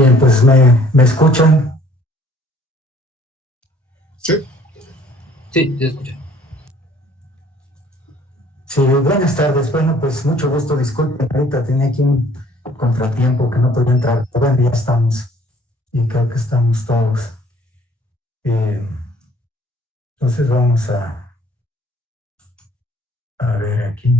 Bien, pues me escuchan. Sí, Sí, te escucho. Sí, buenas tardes. Bueno, pues mucho gusto. Disculpen, ahorita tenía aquí un contratiempo que no podía entrar. Pero bueno, ya estamos y creo que estamos todos. Eh, entonces vamos a ver aquí.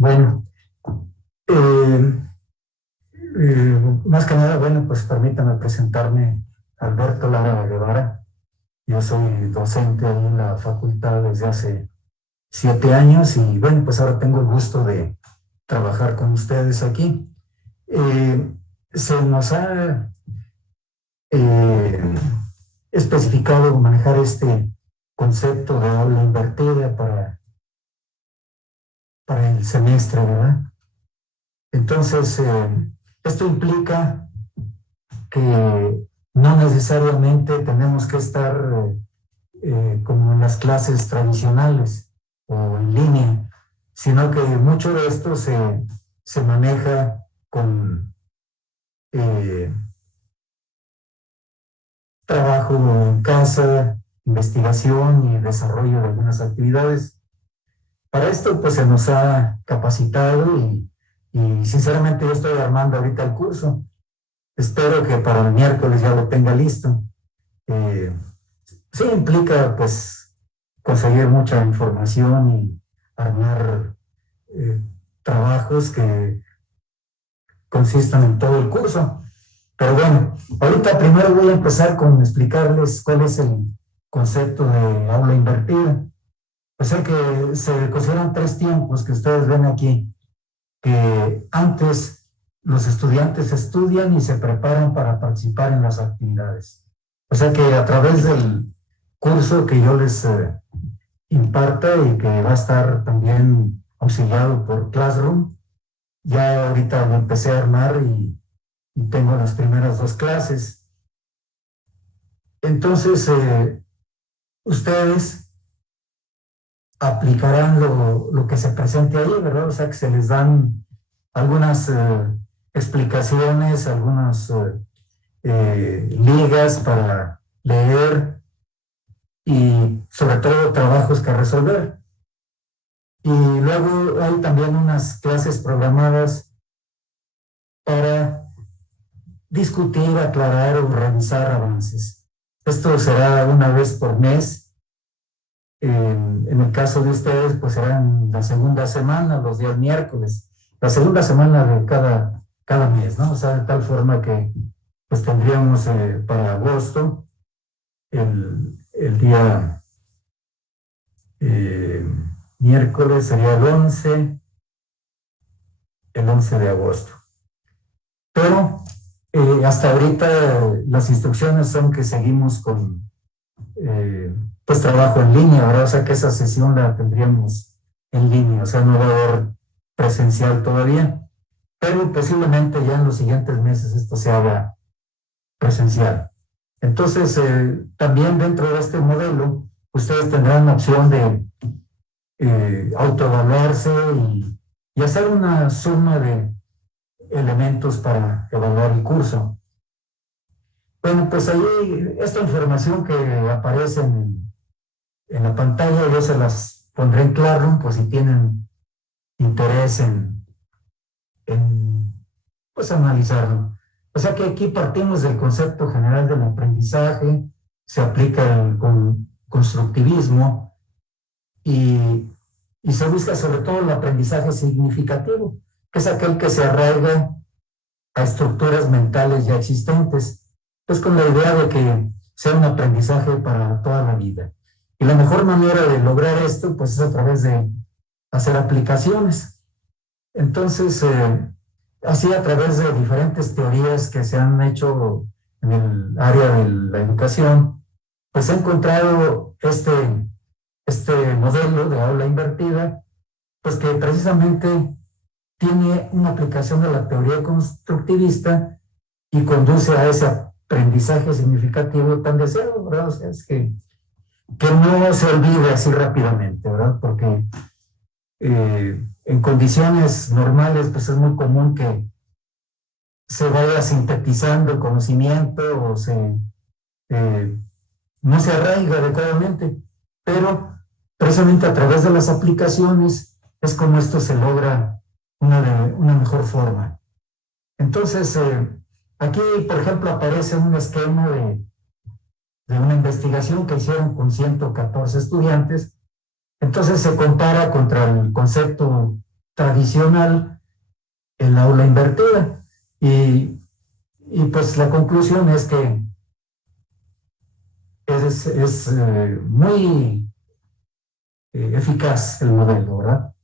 Bueno, eh, más que nada, bueno, pues permítame presentarme. Alberto Lara Guevara. Yo soy docente ahí en la facultad desde hace 7 años y bueno, pues ahora tengo el gusto de trabajar con ustedes aquí. Eh, Se nos ha eh, especificado manejar este concepto de aula invertida para el semestre, ¿verdad? Entonces, esto implica que no necesariamente tenemos que estar como en las clases tradicionales o en línea, sino que mucho de esto se maneja con eh, trabajo en casa, investigación y desarrollo de algunas actividades. Para esto, pues se nos ha capacitado y sinceramente yo estoy armando ahorita el curso. Espero que para el miércoles ya lo tenga listo. Eh, sí implica, pues, conseguir mucha información y armar eh, trabajos que consistan en todo el curso. Pero bueno, ahorita primero voy a empezar con explicarles cuál es el concepto de aula invertida. O sea que se consideran tres tiempos que ustedes ven aquí, que antes los estudiantes estudian y se preparan para participar en las actividades. O sea que a través del curso que yo les imparta y que va a estar también auxiliado por Classroom, ya ahorita lo empecé a armar y tengo las primeras dos clases. Entonces, ustedes aplicarán lo que se presente ahí, ¿verdad? O sea, que se les dan algunas explicaciones, algunas ligas para leer y sobre todo trabajos que resolver. Y luego hay también unas clases programadas para discutir, aclarar o revisar avances. Esto será una vez por mes. En el caso de ustedes, pues serán la segunda semana, los días miércoles, la segunda semana de cada mes, ¿no? O sea, de tal forma que pues tendríamos para agosto el día eh, miércoles sería el 11 de agosto. Pero hasta ahorita las instrucciones son que seguimos con pues trabajo en línea, ¿verdad? O sea que esa sesión la tendríamos en línea, o sea, no va a haber presencial todavía, pero posiblemente ya en los siguientes meses esto se haga presencial. Entonces, también dentro de este modelo, ustedes tendrán la opción de autoevaluarse y hacer una suma de elementos para evaluar el curso. Bueno, pues ahí esta información que aparece en la pantalla, yo se las pondré en Classroom, pues si tienen interés en pues analizarlo. O sea que aquí partimos del concepto general del aprendizaje, se aplica el constructivismo y se busca sobre todo el aprendizaje significativo, que es aquel que se arraiga a estructuras mentales ya existentes, pues con la idea de que sea un aprendizaje para toda la vida. Y la mejor manera de lograr esto, pues es a través de hacer aplicaciones. Entonces, así a través de diferentes teorías que se han hecho en el área de la educación, pues he encontrado este modelo de aula invertida, pues que precisamente tiene una aplicación de la teoría constructivista y conduce a ese aprendizaje significativo tan deseado, ¿verdad? O sea, es que no se olvide así rápidamente, ¿verdad? Porque en condiciones normales, pues es muy común que se vaya sintetizando el conocimiento o no se arraiga adecuadamente, pero precisamente a través de las aplicaciones es como esto se logra una mejor forma. Entonces, aquí, por ejemplo, aparece un esquema de una investigación que hicieron con 114 estudiantes. Entonces se compara contra el concepto tradicional, el aula invertida. Y pues la conclusión es que es muy eficaz el modelo, ¿verdad?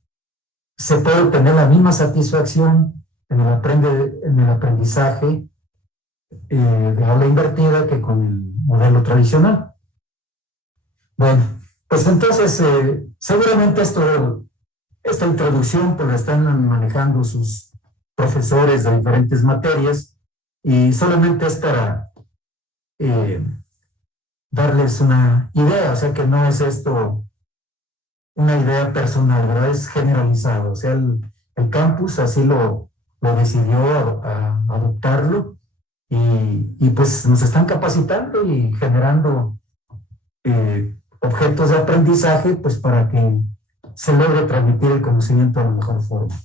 Se puede obtener la misma satisfacción en el aprendizaje de aula invertida que con el modelo tradicional. Bueno, pues entonces seguramente esta introducción pues la están manejando sus profesores de diferentes materias y solamente es para darles una idea, o sea que no es esto una idea personal, ¿verdad? Es generalizado, o sea, el campus así lo decidió adoptarlo y pues nos están capacitando y generando objetos de aprendizaje pues para que se logre transmitir el conocimiento de la mejor forma.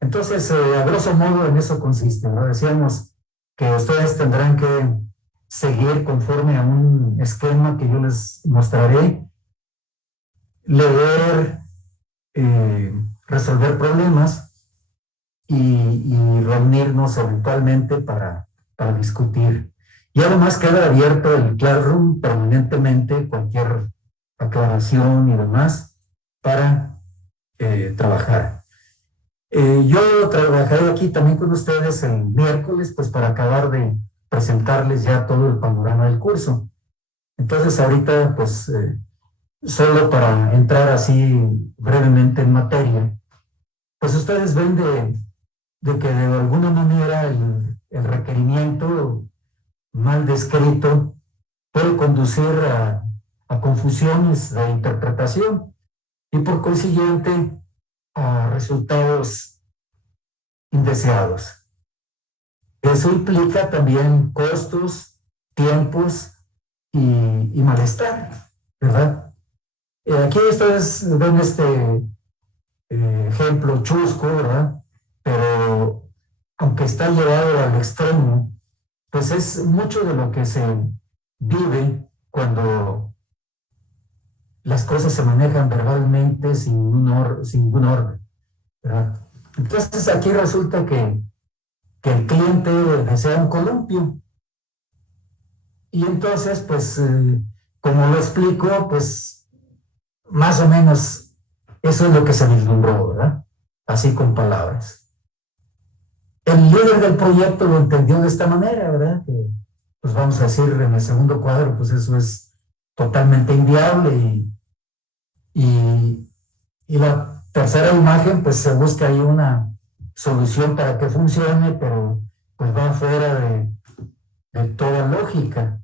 Entonces, a grosso modo en eso consiste, ¿no? Decíamos que ustedes tendrán que seguir conforme a un esquema que yo les mostraré, leer, resolver problemas y reunirnos eventualmente para discutir. Y además queda abierto el Classroom permanentemente, cualquier aclaración y demás, para trabajar. Yo trabajaré aquí también con ustedes el miércoles, pues para acabar de presentarles ya todo el panorama del curso. Entonces ahorita, pues, solo para entrar así brevemente en materia, pues ustedes ven de que de alguna manera el requerimiento mal descrito puede conducir a confusiones de interpretación y por consiguiente a resultados indeseados. Eso implica también costos, tiempos y malestar, ¿verdad? Aquí ustedes ven este ejemplo chusco, ¿verdad? Pero aunque está llevado al extremo, pues es mucho de lo que se vive cuando las cosas se manejan verbalmente sin ningún orden, ¿verdad? Entonces aquí resulta que el cliente desea un columpio. Y entonces, pues, como lo explico, pues, más o menos eso es lo que se vislumbró, ¿verdad? Así con palabras. El líder del proyecto lo entendió de esta manera, ¿verdad? Que, pues vamos a decir en el segundo cuadro, pues eso es totalmente inviable y la tercera imagen, pues se busca ahí una solución para que funcione, pero pues va fuera de toda lógica,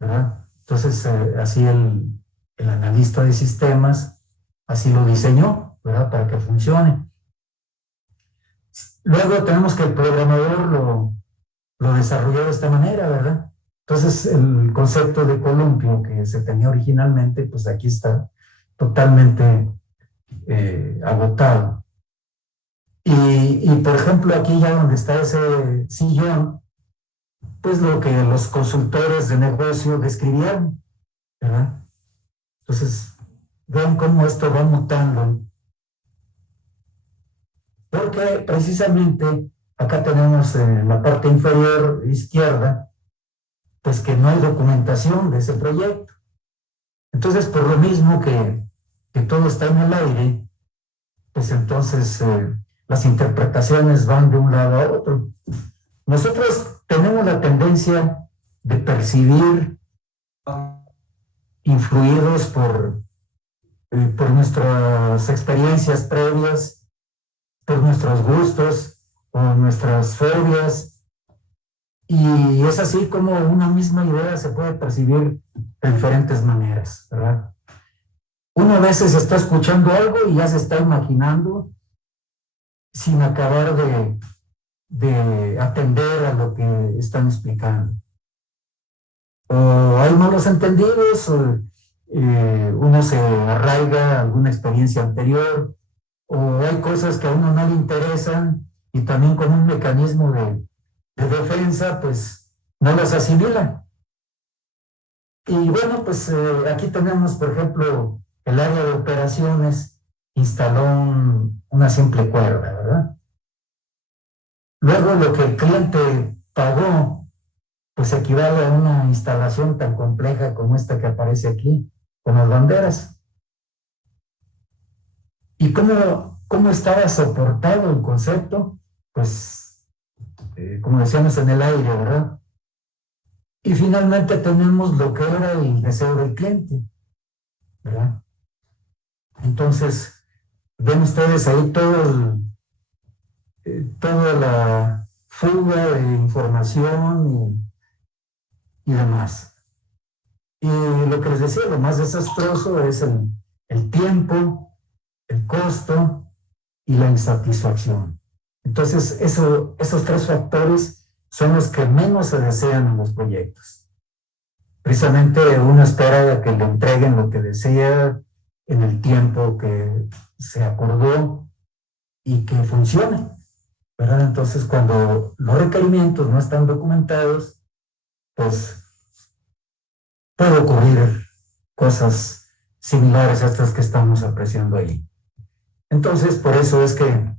¿verdad? Entonces, así el analista de sistemas, así lo diseñó, ¿verdad? Para que funcione. Luego tenemos que el programador lo desarrolló de esta manera, ¿verdad? Entonces, el concepto de columpio que se tenía originalmente, pues aquí está totalmente agotado. Y, por ejemplo, aquí ya donde está ese sillón, pues lo que los consultores de negocio describieron, ¿verdad? Entonces, ven cómo esto va mutando. Porque precisamente acá tenemos en la parte inferior izquierda, pues que no hay documentación de ese proyecto. Entonces, por lo mismo que todo está en el aire, pues entonces las interpretaciones van de un lado a otro. Nosotros tenemos la tendencia de percibir influidos por nuestras experiencias previas por nuestros gustos o nuestras fobias, y es así como una misma idea se puede percibir de diferentes maneras, ¿verdad? Uno a veces está escuchando algo y ya se está imaginando sin acabar de atender a lo que están explicando. O hay malos entendidos, uno se arraiga a alguna experiencia anterior, o hay cosas que a uno no le interesan y también con un mecanismo de defensa, pues no las asimila. Y bueno, pues aquí tenemos, por ejemplo, el área de operaciones instaló una simple cuerda, ¿verdad? Luego lo que el cliente pagó, pues equivale a una instalación tan compleja como esta que aparece aquí, con las banderas. ¿Y cómo estaba soportado el concepto? Pues, como decíamos, en el aire, ¿verdad? Y finalmente tenemos lo que era el deseo del cliente, ¿verdad? Entonces, ven ustedes ahí toda la fuga de información y demás. Y lo que les decía, lo más desastroso es el tiempo, el costo y la insatisfacción. Entonces, esos tres factores son los que menos se desean en los proyectos. Precisamente uno espera que le entreguen lo que desea en el tiempo que se acordó y que funcione, ¿verdad? Entonces, cuando los requerimientos no están documentados, pues puede ocurrir cosas similares a estas que estamos apreciando ahí. Entonces, por eso es que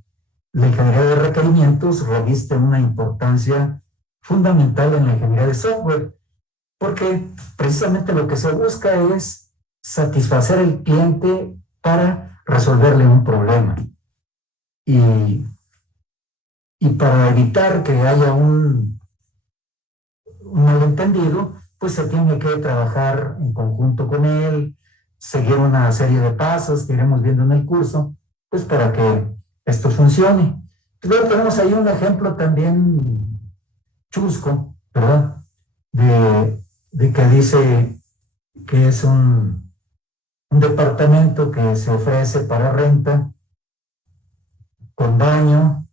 la ingeniería de requerimientos reviste una importancia fundamental en la ingeniería de software, porque precisamente lo que se busca es satisfacer al cliente para resolverle un problema. Y para evitar que haya un malentendido, pues se tiene que trabajar en conjunto con él, seguir una serie de pasos que iremos viendo en el curso, pues para que esto funcione. Luego tenemos ahí un ejemplo también chusco, ¿verdad? De que dice que es un departamento que se ofrece para renta con baño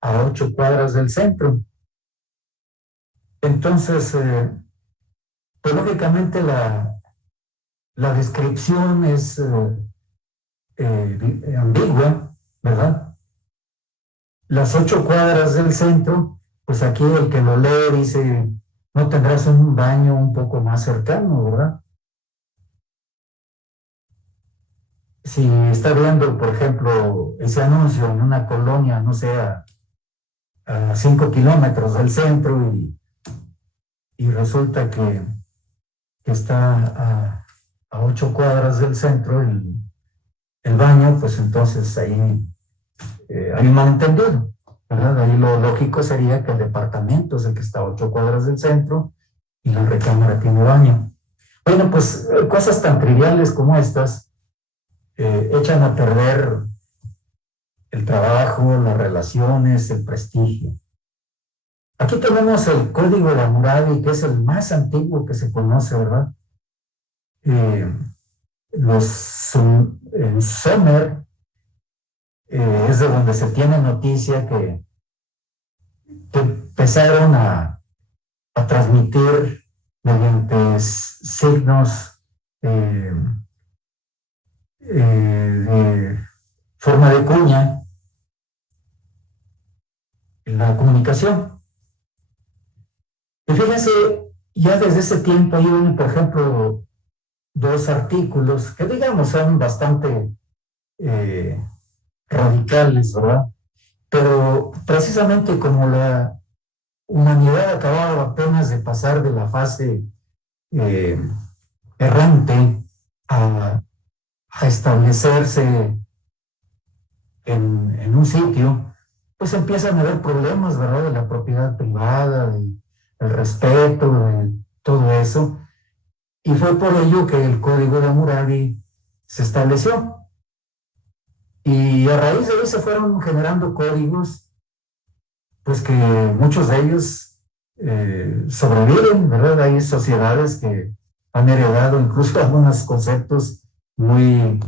a 8 cuadras del centro. Entonces, pues lógicamente la descripción es ambigua, ¿verdad? Las 8 cuadras del centro, pues aquí el que lo lee dice, no tendrás un baño un poco más cercano, ¿verdad? Si está viendo, por ejemplo, ese anuncio en una colonia, no sé, a 5 kilómetros del centro y resulta que está a 8 cuadras del centro el baño, pues entonces ahí hay un malentendido, ¿verdad? Ahí lo lógico sería que el departamento es el que está a 8 cuadras del centro y la recámara tiene baño. Bueno, pues cosas tan triviales como estas echan a perder el trabajo, las relaciones, el prestigio. Aquí tenemos el código de Hammurabi, que es el más antiguo que se conoce, ¿verdad? En Sumer es de donde se tiene noticia que empezaron a transmitir mediante signos de forma de cuña en la comunicación. Y fíjense, ya desde ese tiempo hay por ejemplo, 2 artículos que digamos son bastante radicales, ¿verdad? Pero precisamente como la humanidad acababa apenas de pasar de la fase errante a establecerse en un sitio, pues empiezan a haber problemas, ¿verdad? De la propiedad privada, del respeto, de todo eso. Y fue por ello que el código de Hammurabi se estableció. Y a raíz de ahí se fueron generando códigos, pues que muchos de ellos sobreviven, ¿verdad? Hay sociedades que han heredado incluso algunos conceptos muy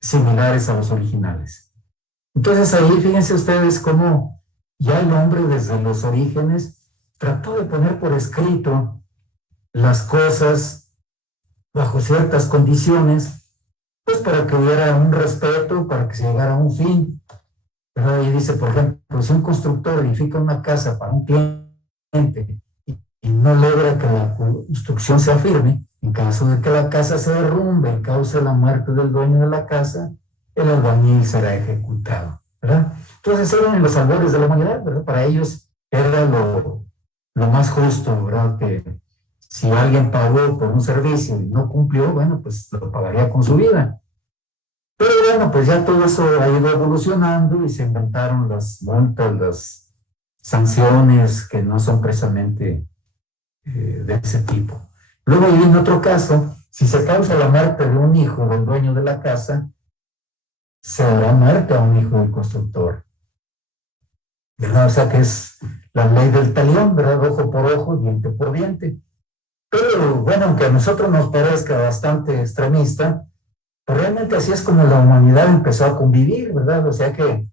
similares a los originales. Entonces ahí fíjense ustedes cómo ya el hombre desde los orígenes trató de poner por escrito las cosas bajo ciertas condiciones, pues para que hubiera un respeto, para que se llegara a un fin, ¿verdad? Y dice, por ejemplo, si un constructor edifica una casa para un cliente y no logra que la construcción sea firme, en caso de que la casa se derrumbe y cause la muerte del dueño de la casa, el albañil será ejecutado, ¿verdad? Entonces eran en los albores de la humanidad, ¿verdad? Para ellos era lo más justo, ¿verdad? Que si alguien pagó por un servicio y no cumplió, bueno, pues lo pagaría con su vida. Pero bueno, pues ya todo eso ha ido evolucionando y se inventaron las multas, las sanciones que no son precisamente de ese tipo. Luego, y en otro caso, si se causa la muerte de un hijo del dueño de la casa, se dará muerte a un hijo del constructor, ¿verdad? O sea que es la ley del talión, ¿verdad? Ojo por ojo, diente por diente. Pero bueno, aunque a nosotros nos parezca bastante extremista, pues realmente así es como la humanidad empezó a convivir, ¿verdad? O sea que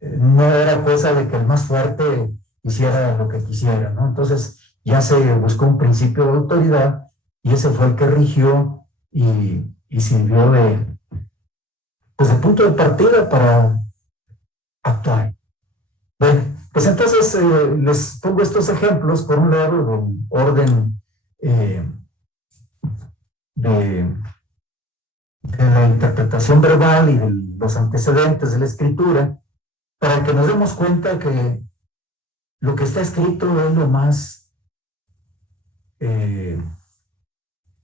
no era cosa de que el más fuerte hiciera lo que quisiera, ¿no? Entonces ya se buscó un principio de autoridad y ese fue el que rigió y sirvió pues de punto de partida para actuar. Bueno, pues entonces les pongo estos ejemplos, por un lado, del orden eh, de la interpretación verbal y de los antecedentes de la escritura, para que nos demos cuenta que lo que está escrito es lo más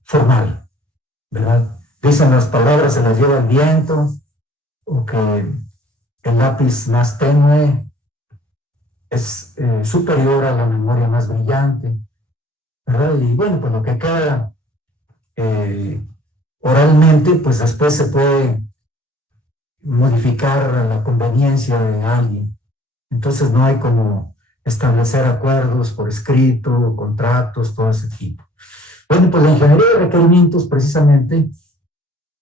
formal, ¿verdad? Dicen las palabras se las lleva el viento, o que el lápiz más tenue es superior a la memoria más brillante, ¿verdad? Y bueno, pues lo que queda oralmente, pues después se puede modificar a la conveniencia de alguien. Entonces no hay como establecer acuerdos por escrito, contratos, todo ese tipo. Bueno, pues la ingeniería de requerimientos precisamente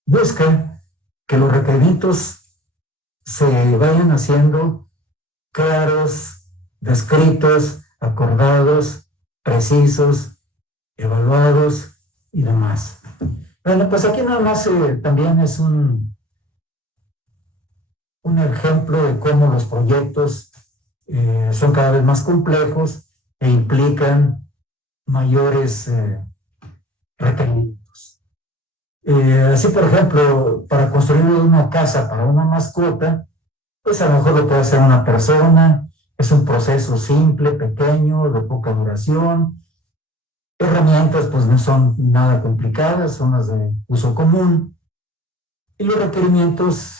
busca que los requerimientos se vayan haciendo claros, descritos, acordados, precisos, evaluados y demás. Bueno, pues aquí nada más también es un ejemplo de cómo los proyectos son cada vez más complejos e implican mayores requerimientos. Así, por ejemplo, para construir una casa para una mascota, pues a lo mejor lo puede hacer una persona, es un proceso simple, pequeño, de poca duración. Herramientas, pues no son nada complicadas, son las de uso común. Y los requerimientos,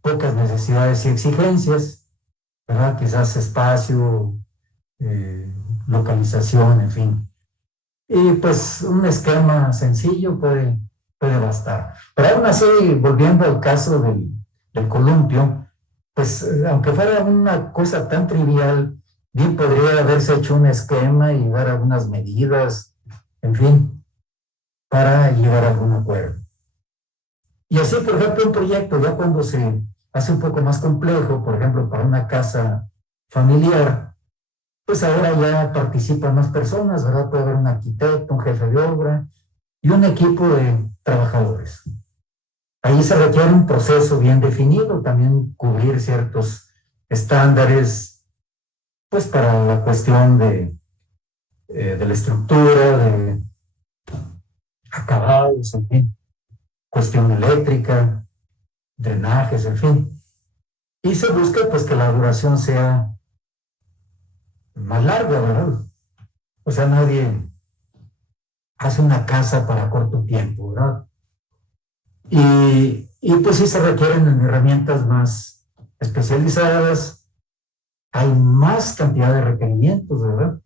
pocas necesidades y exigencias, ¿verdad? Quizás espacio, localización, en fin. Y pues un esquema sencillo puede bastar. Pero aún así, volviendo al caso del columpio, pues aunque fuera una cosa tan trivial, bien podría haberse hecho un esquema y dar algunas medidas, en fin, para llegar a algún acuerdo. Y así, por ejemplo, un proyecto, ya cuando se hace un poco más complejo, por ejemplo, para una casa familiar, pues ahora ya participan más personas, ¿verdad? Puede haber un arquitecto, un jefe de obra y un equipo de trabajadores. Ahí se requiere un proceso bien definido, también cubrir ciertos estándares, pues para la cuestión de la estructura, de acabados, en fin, cuestión eléctrica, drenajes, en fin. Y se busca pues que la duración sea más larga, ¿verdad? O sea, nadie hace una casa para corto tiempo, ¿verdad? Y pues sí se requieren herramientas más especializadas, hay más cantidad de requerimientos, ¿verdad?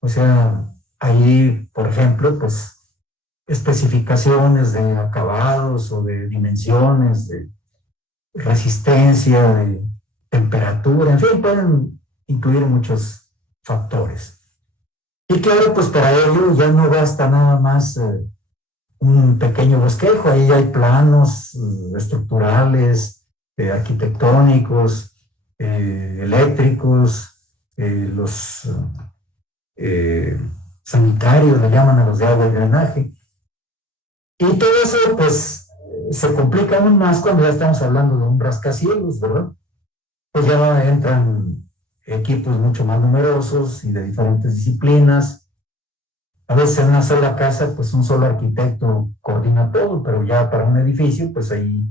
O sea, ahí, por ejemplo, pues especificaciones de acabados o de dimensiones, de resistencia, de temperatura, en fin, pueden incluir muchos factores. Y claro, pues para ello ya no basta nada más un pequeño bosquejo, ahí hay planos estructurales, arquitectónicos, eléctricos, los sanitarios, le llaman a los de agua y drenaje. Y todo eso, pues, se complica aún más cuando ya estamos hablando de un rascacielos, ¿verdad? Pues ya entran equipos mucho más numerosos y de diferentes disciplinas. A veces en una sola casa, pues un solo arquitecto coordina todo, pero ya para un edificio, pues ahí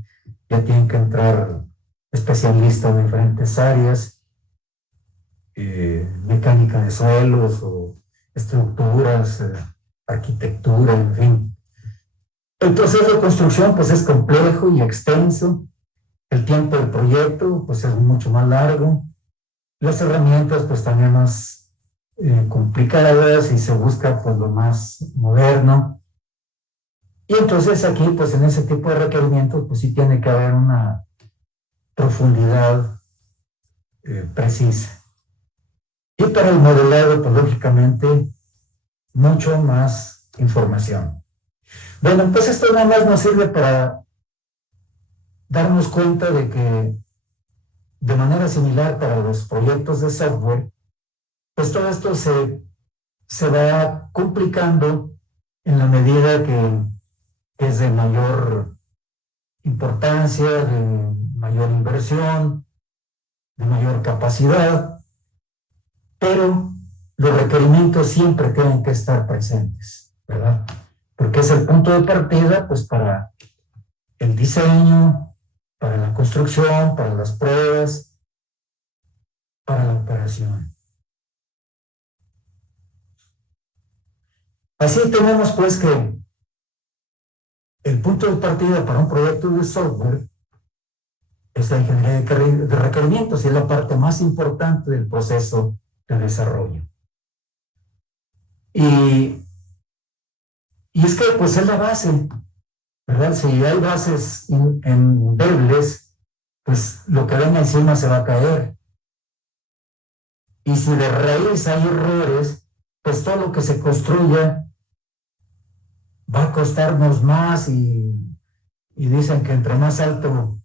ya tienen que entrar especialistas de diferentes áreas, mecánica de suelos o estructuras, arquitectura, en fin. El proceso de construcción, pues es complejo y extenso. El tiempo del proyecto, pues es mucho más largo. Las herramientas, pues también más complicadas y se busca pues lo más moderno. Y entonces aquí, pues en ese tipo de requerimientos, pues sí tiene que haber una profundidad precisa. Y para el modelado, pues lógicamente, mucho más información. Bueno, pues esto nada más nos sirve para darnos cuenta de que de manera similar para los proyectos de software, pues todo esto se va complicando en la medida que es de mayor importancia, de mayor inversión, de mayor capacidad, pero los requerimientos siempre tienen que estar presentes, ¿verdad? Porque es el punto de partida, pues, para el diseño, para la construcción, para las pruebas, para la operación. Así tenemos, pues, que el punto de partida para un proyecto de software es la ingeniería de requerimientos y es la parte más importante del proceso de desarrollo. Y es que, pues, es la base, ¿verdad? Si hay bases endebles, pues lo que venga encima se va a caer. Y si de raíz hay errores, pues todo lo que se construya va a costarnos más y dicen que entre más alto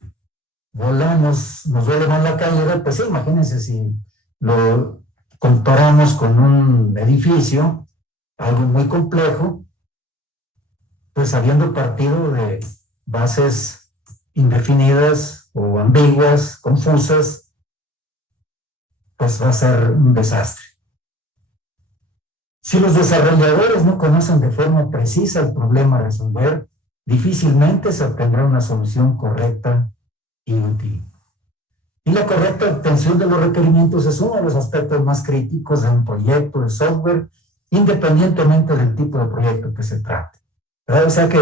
volamos, nos duele más la caída. Pues sí, imagínense si lo comparamos con un edificio, algo muy complejo, pues habiendo partido de bases indefinidas o ambiguas, confusas, pues va a ser un desastre. Si los desarrolladores no conocen de forma precisa el problema a resolver, difícilmente se obtendrá una solución correcta y útil. Y la correcta obtención de los requerimientos es uno de los aspectos más críticos de un proyecto de software, independientemente del tipo de proyecto que se trate. ¿Verdad? O sea que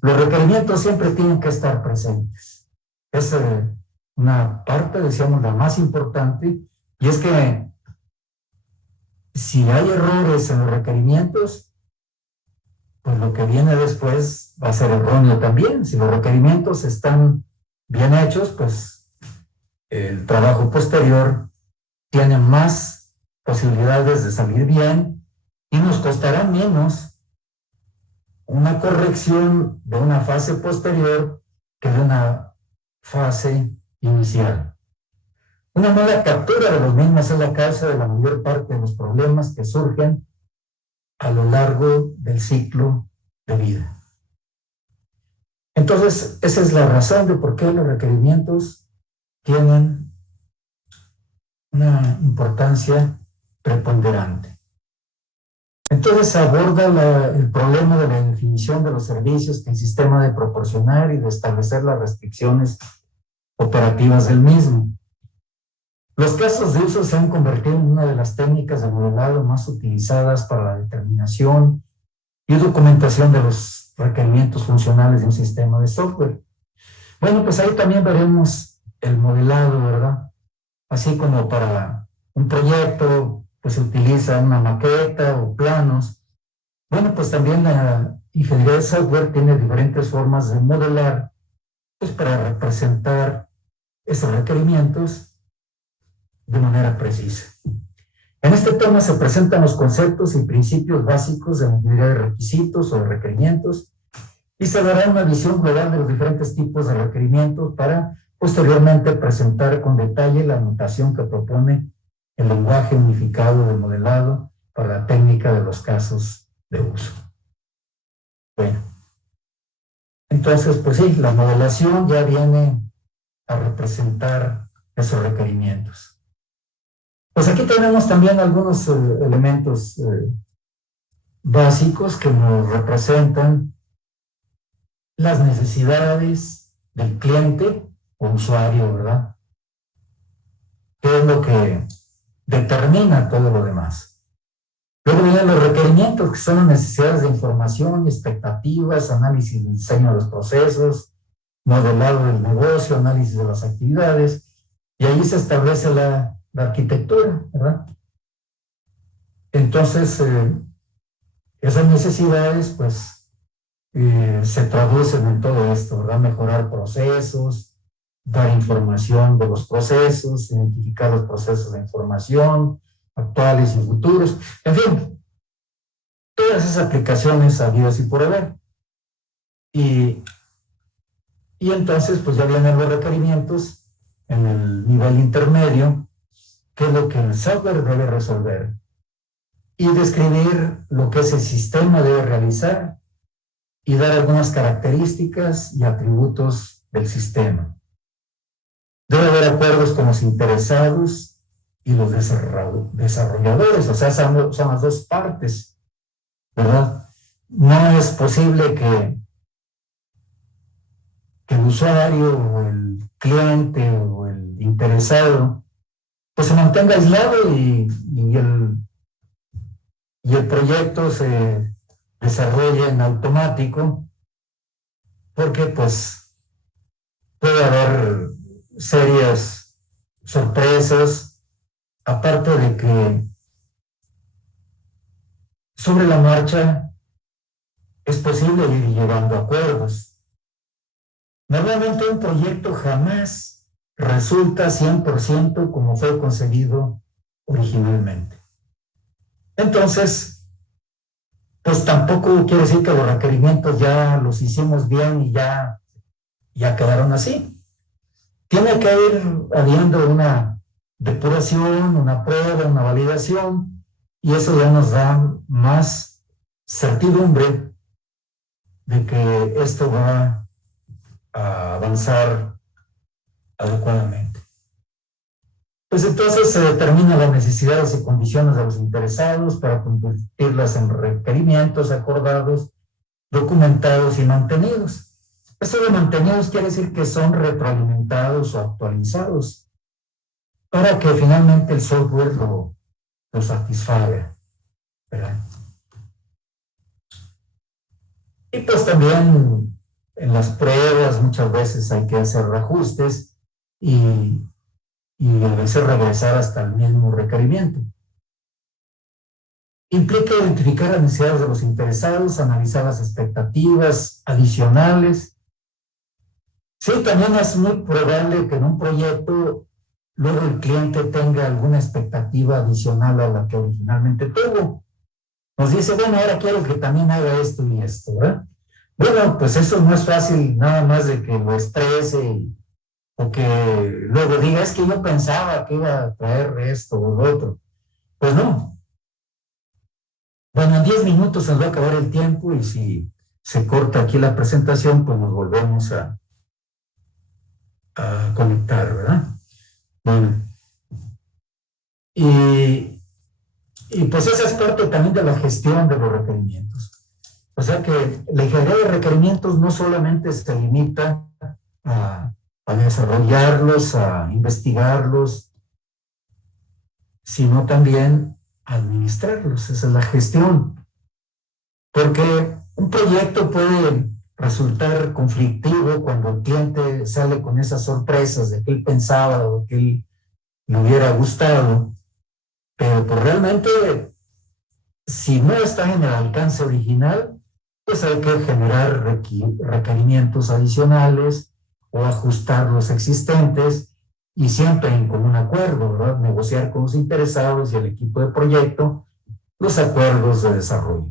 los requerimientos siempre tienen que estar presentes. Es una parte, decíamos, la más importante, y es que si hay errores en los requerimientos, pues lo que viene después va a ser erróneo también. Si los requerimientos están bien hechos, pues el trabajo posterior tiene más posibilidades de salir bien y nos costará menos una corrección de una fase posterior que de una fase inicial. Una mala captura de los mismos es la causa de la mayor parte de los problemas que surgen a lo largo del ciclo de vida. Entonces, esa es la razón de por qué los requerimientos tienen una importancia preponderante. Entonces aborda el problema de la definición de los servicios que el sistema debe proporcionar y de establecer las restricciones operativas del mismo. Los casos de uso se han convertido en una de las técnicas de modelado más utilizadas para la determinación y documentación de los requerimientos funcionales de un sistema de software. Bueno, pues ahí también veremos el modelado, ¿verdad? Así como para un proyecto, pues se utiliza una maqueta o planos. Bueno, pues también la ingeniería de software tiene diferentes formas de modelar, pues para representar esos requerimientos de manera precisa. En este tema se presentan los conceptos y principios básicos de la mayoría de requisitos o de requerimientos y se dará una visión global de los diferentes tipos de requerimientos para posteriormente presentar con detalle la notación que propone el lenguaje unificado de modelado para la técnica de los casos de uso. Bueno, entonces, pues sí, la modelación ya viene a representar esos requerimientos. Pues aquí tenemos también algunos elementos básicos que nos representan las necesidades del cliente o usuario, ¿verdad? ¿Qué es lo que determina todo lo demás? Luego vienen los requerimientos, que son las necesidades de información, expectativas, análisis y diseño de los procesos, modelado del negocio, análisis de las actividades, y ahí se establece la arquitectura, ¿verdad? Entonces, esas necesidades, pues, se traducen en todo esto, ¿verdad? Mejorar procesos, dar información de los procesos, identificar los procesos de información, actuales y futuros, en fin, todas esas aplicaciones habidas y por haber. Y entonces, pues ya vienen los requerimientos en el nivel intermedio, que es lo que el software debe resolver, y describir lo que ese sistema debe realizar y dar algunas características y atributos del sistema. Debe haber acuerdos con los interesados y los desarrolladores, o sea, son las dos partes, ¿verdad? No es posible que el usuario o el cliente o el interesado pues se mantenga aislado y el proyecto se desarrolla en automático, porque pues puede haber serias sorpresas, aparte de que sobre la marcha es posible ir llegando a acuerdos. Normalmente un proyecto jamás resulta 100% como fue concebido originalmente. Entonces, pues tampoco quiere decir que los requerimientos ya los hicimos bien y ya quedaron así. Tiene que ir habiendo una depuración, una prueba, una validación, y eso ya nos da más certidumbre de que esto va a avanzar adecuadamente. Pues entonces se determinan las necesidades y condiciones de los interesados para convertirlas en requerimientos acordados, documentados y mantenidos. Esto de mantenidos quiere decir que son retroalimentados o actualizados para que finalmente el software lo satisfaga, ¿verdad? Y pues también en las pruebas muchas veces hay que hacer ajustes y a veces regresar hasta el mismo requerimiento. Implica identificar las necesidades de los interesados, analizar las expectativas adicionales. Sí, también es muy probable que en un proyecto luego el cliente tenga alguna expectativa adicional a la que originalmente tuvo. Nos dice, bueno, ahora quiero que también haga esto y esto, ¿verdad? Bueno, pues eso no es fácil nada más de que lo exprese o que luego diga, es que yo pensaba que iba a traer esto o lo otro. Pues no. Bueno, en 10 minutos se nos va a acabar el tiempo y si se corta aquí la presentación, pues nos volvemos a conectar, ¿verdad? Bueno. Y pues esa es parte también de la gestión de los requerimientos. O sea que la ingeniería de requerimientos no solamente se limita a desarrollarlos, a investigarlos, sino también a administrarlos. Esa es la gestión. Porque un proyecto puede resultar conflictivo cuando el cliente sale con esas sorpresas de que él pensaba o que él le hubiera gustado, pero pues realmente si no está en el alcance original, pues hay que generar requerimientos adicionales o ajustar los existentes y siempre en común acuerdo, ¿verdad? Negociar con los interesados y el equipo de proyecto los acuerdos de desarrollo.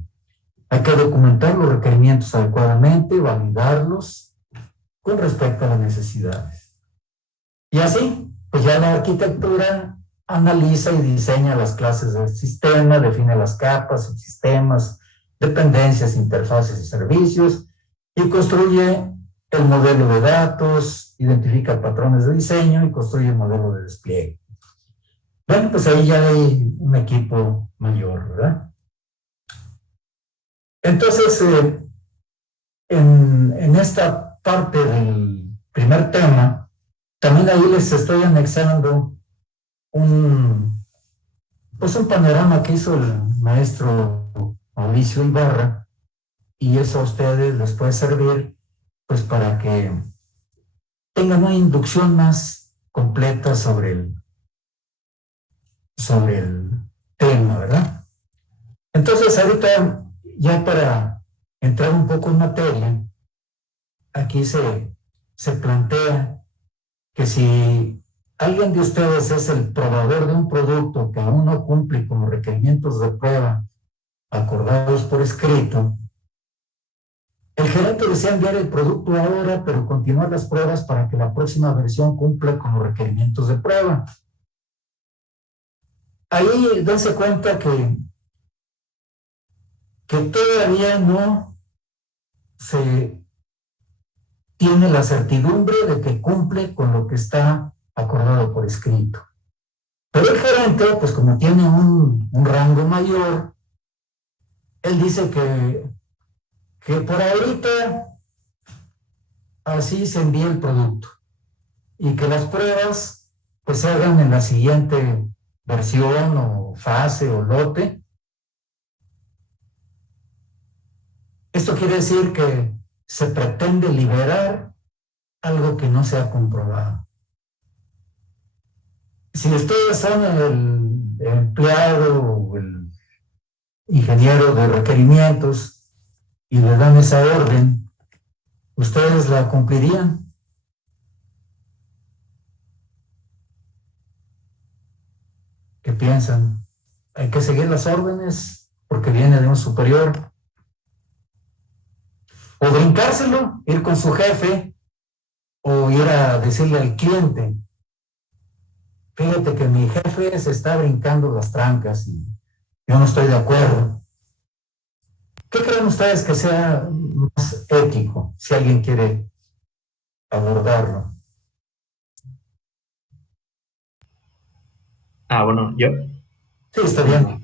Hay que documentar los requerimientos adecuadamente, validarlos con respecto a las necesidades. Y así, pues ya la arquitectura analiza y diseña las clases del sistema, define las capas, subsistemas, dependencias, interfaces y servicios, y construye el modelo de datos, identifica patrones de diseño y construye el modelo de despliegue. Bueno, pues ahí ya hay un equipo mayor, ¿verdad? Entonces, en esta parte del primer tema, también ahí les estoy anexando un panorama que hizo el maestro Mauricio Ibarra, y eso a ustedes les puede servir pues para que tengan una inducción más completa sobre el tema, ¿verdad? Entonces, ahorita, ya para entrar un poco en materia, aquí se plantea que si alguien de ustedes es el probador de un producto que aún no cumple con los requerimientos de prueba acordados por escrito, el gerente desea enviar el producto ahora, pero continuar las pruebas para que la próxima versión cumpla con los requerimientos de prueba. Ahí dense cuenta que todavía no se tiene la certidumbre de que cumple con lo que está acordado por escrito. Pero el gerente, pues como tiene un rango mayor, él dice que por ahorita así se envía el producto y que las pruebas pues se hagan en la siguiente versión o fase o lote. Esto quiere decir que se pretende liberar algo que no se ha comprobado. Si ustedes son el empleado o el ingeniero de requerimientos y le dan esa orden, ¿ustedes la cumplirían? ¿Qué piensan? ¿Hay que seguir las órdenes porque viene de un superior? O brincárselo, ir con su jefe, o ir a decirle al cliente: fíjate que mi jefe se está brincando las trancas y yo no estoy de acuerdo. ¿Qué creen ustedes que sea más ético, si alguien quiere abordarlo? Bueno, yo Sí, está bien.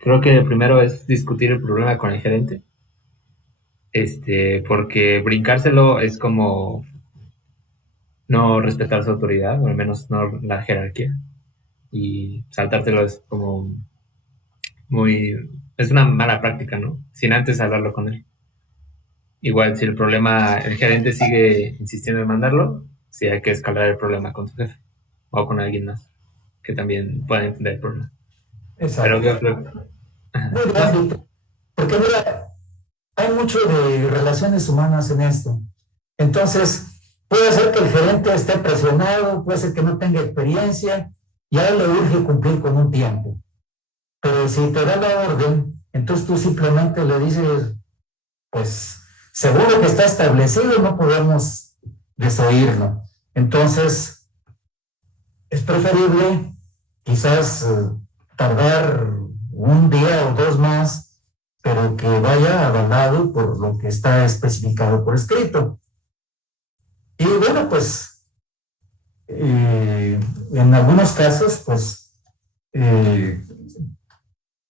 creo que primero es discutir el problema con el gerente. Porque brincárselo es como no respetar su autoridad, o al menos no la jerarquía. Y saltártelo es como es una mala práctica, ¿no? Sin antes hablarlo con él. Igual, si el gerente sigue insistiendo en mandarlo, sí hay que escalar el problema con tu jefe o con alguien más que también pueda entender el problema. Exacto. Pero Muy bien, porque mira, hay mucho de relaciones humanas en esto. Entonces, puede ser que el gerente esté presionado, puede ser que no tenga experiencia y a él le urge cumplir con un tiempo. Pero si te da la orden, entonces tú simplemente le dices, pues, seguro que está establecido, no podemos desoírlo. Entonces, es preferible quizás tardar un día o dos más, pero que vaya avalado por lo que está especificado por escrito. Y bueno, pues, en algunos casos, pues,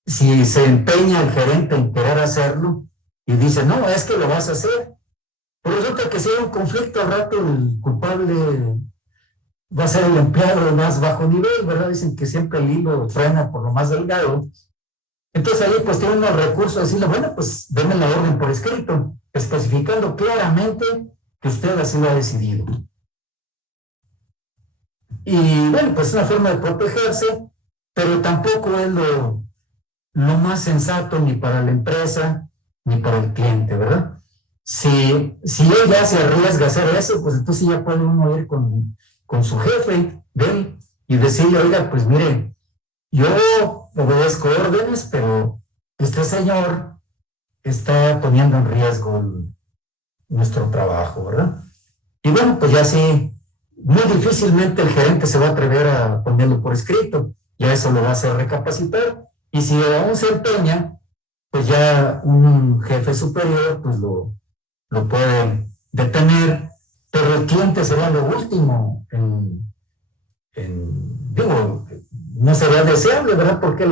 si se empeña el gerente en querer hacerlo y dice, no, es que lo vas a hacer, pues resulta que si hay un conflicto al rato, el culpable va a ser el empleado de más bajo nivel, ¿verdad? Dicen que siempre el hilo frena por lo más delgado. Entonces ahí pues tiene unos recursos a decirle, bueno, pues denme la orden por escrito, especificando claramente que usted así lo ha decidido. Y bueno, pues es una forma de protegerse, pero tampoco es lo más sensato ni para la empresa ni para el cliente, ¿verdad? Si él ya se arriesga a hacer eso, pues entonces ya puede uno ir con con su jefe de él y decirle, oiga, pues mire, yo obedezco órdenes, pero este señor está poniendo en riesgo nuestro trabajo, ¿verdad? Y bueno, pues ya sí, muy difícilmente el gerente se va a atrever a ponerlo por escrito, ya eso lo va a hacer recapacitar, y si aún se empeña, pues ya un jefe superior pues lo puede detener, pero el cliente será lo último digo, no sería deseable, ¿verdad? Porque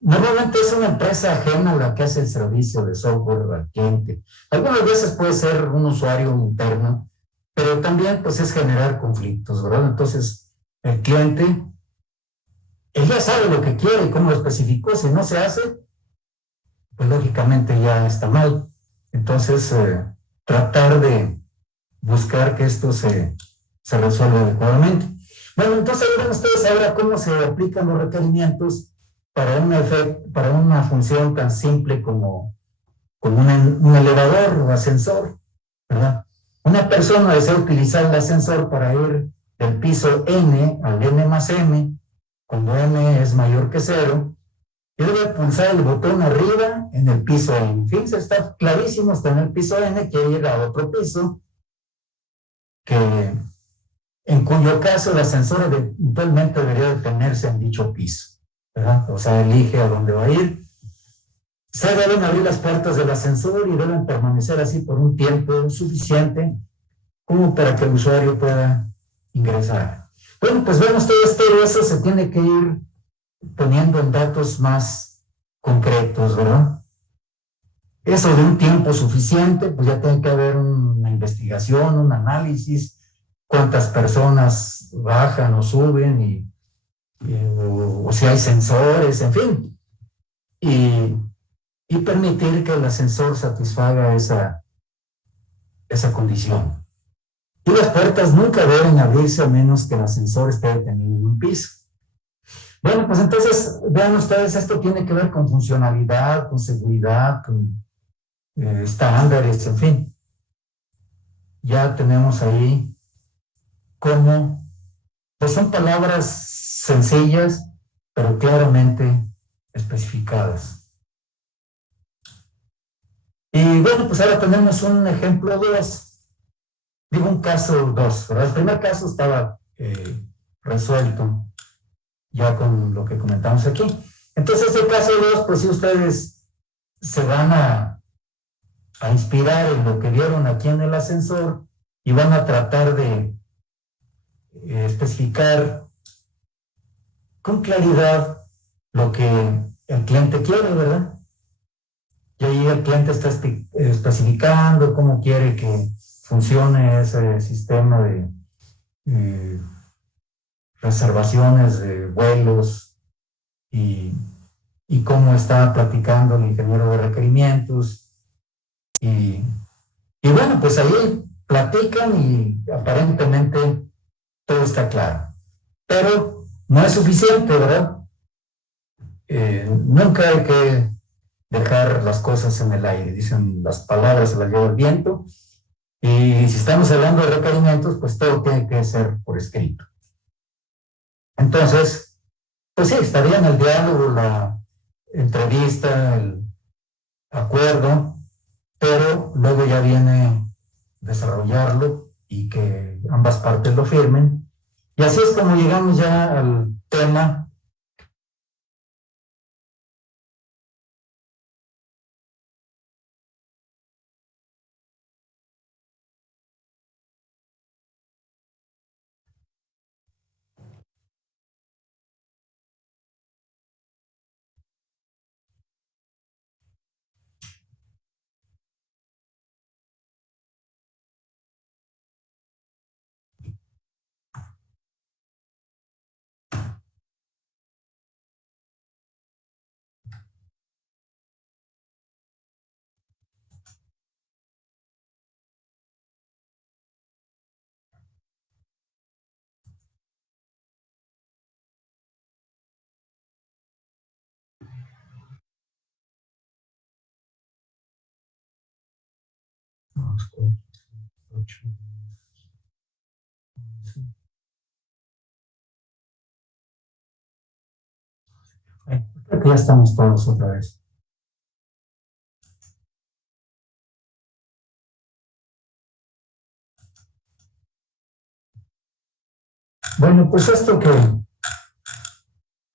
normalmente es una empresa ajena la que hace el servicio de software al cliente. Algunas veces puede ser un usuario interno, pero también pues es generar conflictos, ¿verdad? Entonces, el cliente, él ya sabe lo que quiere y cómo lo especificó. Si no se hace, pues lógicamente ya está mal. Entonces, tratar de buscar que esto se resuelva adecuadamente. Bueno, entonces verán ustedes ahora cómo se aplican los requerimientos para una función tan simple como un elevador o ascensor, ¿verdad? Una persona desea utilizar el ascensor para ir del piso N al N más M, cuando N es mayor que cero, y debe pulsar el botón arriba en el piso N. Fíjense, está clarísimo, está en el piso N, quiere ir a otro piso, que en cuyo caso el ascensor eventualmente debería detenerse en dicho piso, ¿verdad? O sea, elige a dónde va a ir. Se deben abrir las puertas del ascensor y deben permanecer así por un tiempo suficiente como para que el usuario pueda ingresar. Bueno, pues ven ustedes, todo eso se tiene que ir poniendo en datos más concretos, ¿verdad? Eso de un tiempo suficiente, pues ya tiene que haber una investigación, un análisis, cuántas personas bajan o suben o si hay sensores, en fin, y, y permitir que el ascensor satisfaga esa condición. Y las puertas nunca deben abrirse a menos que el ascensor esté detenido en un piso. Bueno, pues entonces, vean ustedes, esto tiene que ver con funcionalidad, con seguridad, con estándares, en fin. Ya tenemos ahí cómo, pues son palabras sencillas, pero claramente especificadas. Y bueno, pues ahora tenemos un ejemplo 2, digo un caso 2, ¿verdad? El primer caso estaba resuelto ya con lo que comentamos aquí. Entonces, el caso 2, pues si ustedes se van a inspirar en lo que vieron aquí en el ascensor y van a tratar de especificar con claridad lo que el cliente quiere, ¿verdad? Y ahí el cliente está especificando cómo quiere que funcione ese sistema de eh, reservaciones de vuelos y, y cómo está platicando el ingeniero de requerimientos. Y, y bueno, pues ahí platican y aparentemente todo está claro. Pero no es suficiente, ¿verdad? Nunca hay que dejar las cosas en el aire. Dicen, las palabras se las lleva el viento. Y si estamos hablando de requerimientos, pues todo tiene que ser por escrito. Entonces, pues sí, está bien el diálogo, la entrevista, el acuerdo, pero luego ya viene desarrollarlo y que ambas partes lo firmen. Y así es como llegamos ya al tema. Creo que ya estamos todos otra vez. Bueno, pues esto que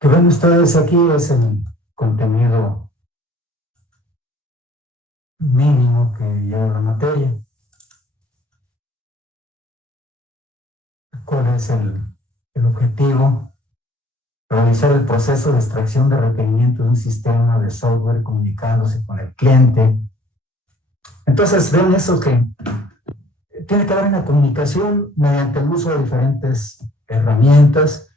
ven ustedes aquí es el contenido mínimo que lleva la materia. ¿Cuál es el objetivo? Realizar el proceso de extracción de requerimientos de un sistema de software comunicándose con el cliente. Entonces, ven eso que tiene que haber una comunicación mediante el uso de diferentes herramientas.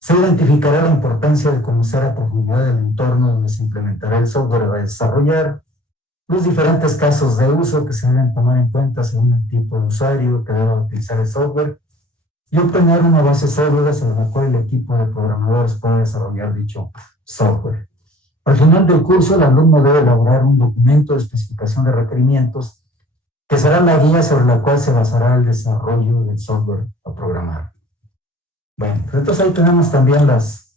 Se identificará la importancia de conocer a profundidad el entorno donde se implementará el software a desarrollar, los diferentes casos de uso que se deben tomar en cuenta según el tipo de usuario que deba utilizar el software, y obtener una base sólida sobre la cual el equipo de programadores pueda desarrollar dicho software. Al final del curso, el alumno debe elaborar un documento de especificación de requerimientos que será la guía sobre la cual se basará el desarrollo del software a programar. Bueno, pues entonces ahí tenemos también las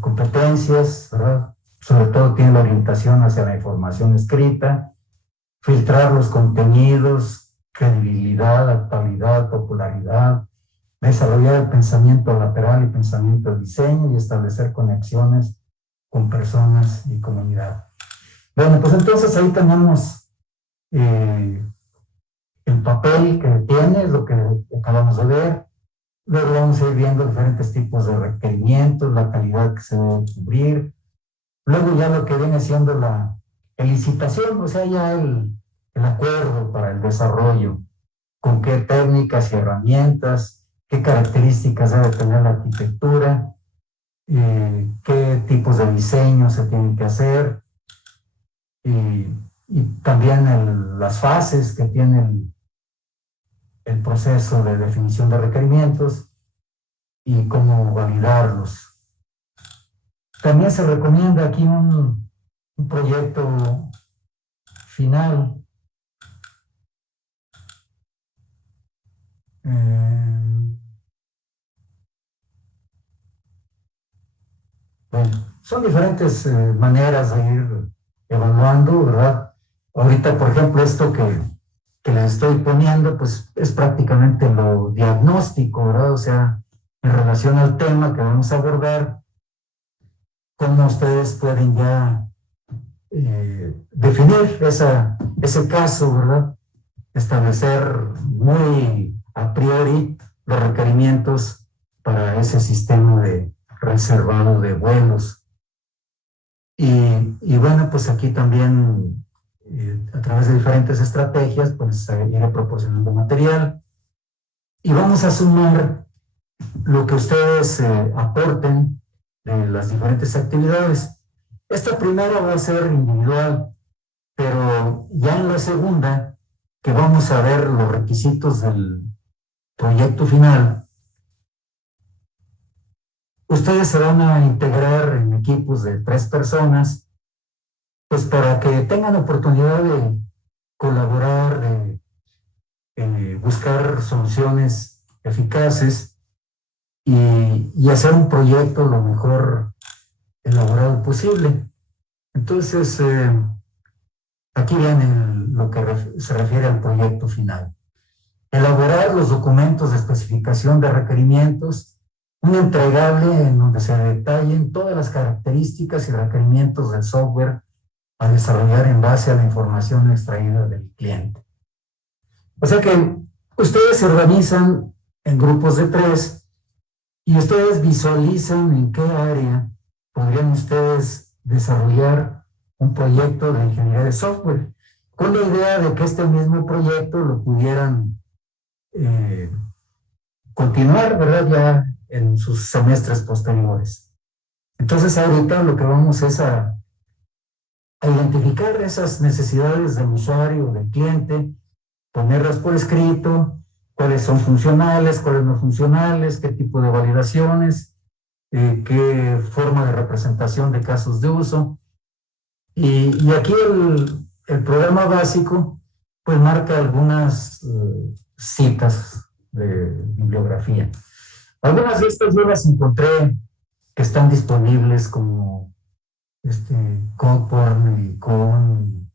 competencias, ¿verdad? Sobre todo tiene la orientación hacia la información escrita, filtrar los contenidos, credibilidad, actualidad, popularidad, desarrollar el pensamiento lateral y pensamiento de diseño y establecer conexiones con personas y comunidad. Bueno, pues entonces ahí tenemos el papel que tiene, lo que acabamos de ver. Luego vamos a ir viendo diferentes tipos de requerimientos, la calidad que se debe cubrir. Luego ya lo que viene siendo la licitación, o sea, ya el acuerdo para el desarrollo, con qué técnicas y herramientas, qué características debe tener la arquitectura, qué tipos de diseño se tienen que hacer, y también las fases que tiene el proceso de definición de requerimientos y cómo validarlos. También se recomienda aquí un proyecto final. Bueno, son diferentes maneras de ir evaluando, ¿verdad? Ahorita, por ejemplo, esto que les estoy poniendo, pues es prácticamente lo diagnóstico, ¿verdad? O sea, en relación al tema que vamos a abordar, cómo ustedes pueden ya definir ese caso, ¿verdad? Establecer muy a priori los requerimientos para ese sistema de reservado de vuelos. Y bueno, pues aquí también a través de diferentes estrategias, pues iré proporcionando material y vamos a sumar lo que ustedes aporten de las diferentes actividades. Esta primera va a ser individual, pero ya en la segunda, que vamos a ver los requisitos del proyecto final, ustedes se van a integrar en equipos de 3 personas, pues para que tengan oportunidad de colaborar, de buscar soluciones eficaces y hacer un proyecto lo mejor elaborado posible. Entonces, aquí viene lo que se refiere al proyecto final. Elaborar los documentos de especificación de requerimientos, un entregable en donde se detallen todas las características y requerimientos del software a desarrollar en base a la información extraída del cliente. O sea que ustedes se organizan en grupos de 3 y ustedes visualizan en qué área podrían ustedes desarrollar un proyecto de ingeniería de software, con la idea de que este mismo proyecto lo pudieran continuar, ¿verdad? Ya en sus semestres posteriores. Entonces ahorita lo que vamos es a identificar esas necesidades del usuario, del cliente, ponerlas por escrito, cuáles son funcionales, cuáles no funcionales, qué tipo de validaciones, qué forma de representación de casos de uso. Y aquí el programa básico pues marca algunas citas de bibliografía. Algunas de estas yo las encontré que están disponibles como Cockburn y Cohn,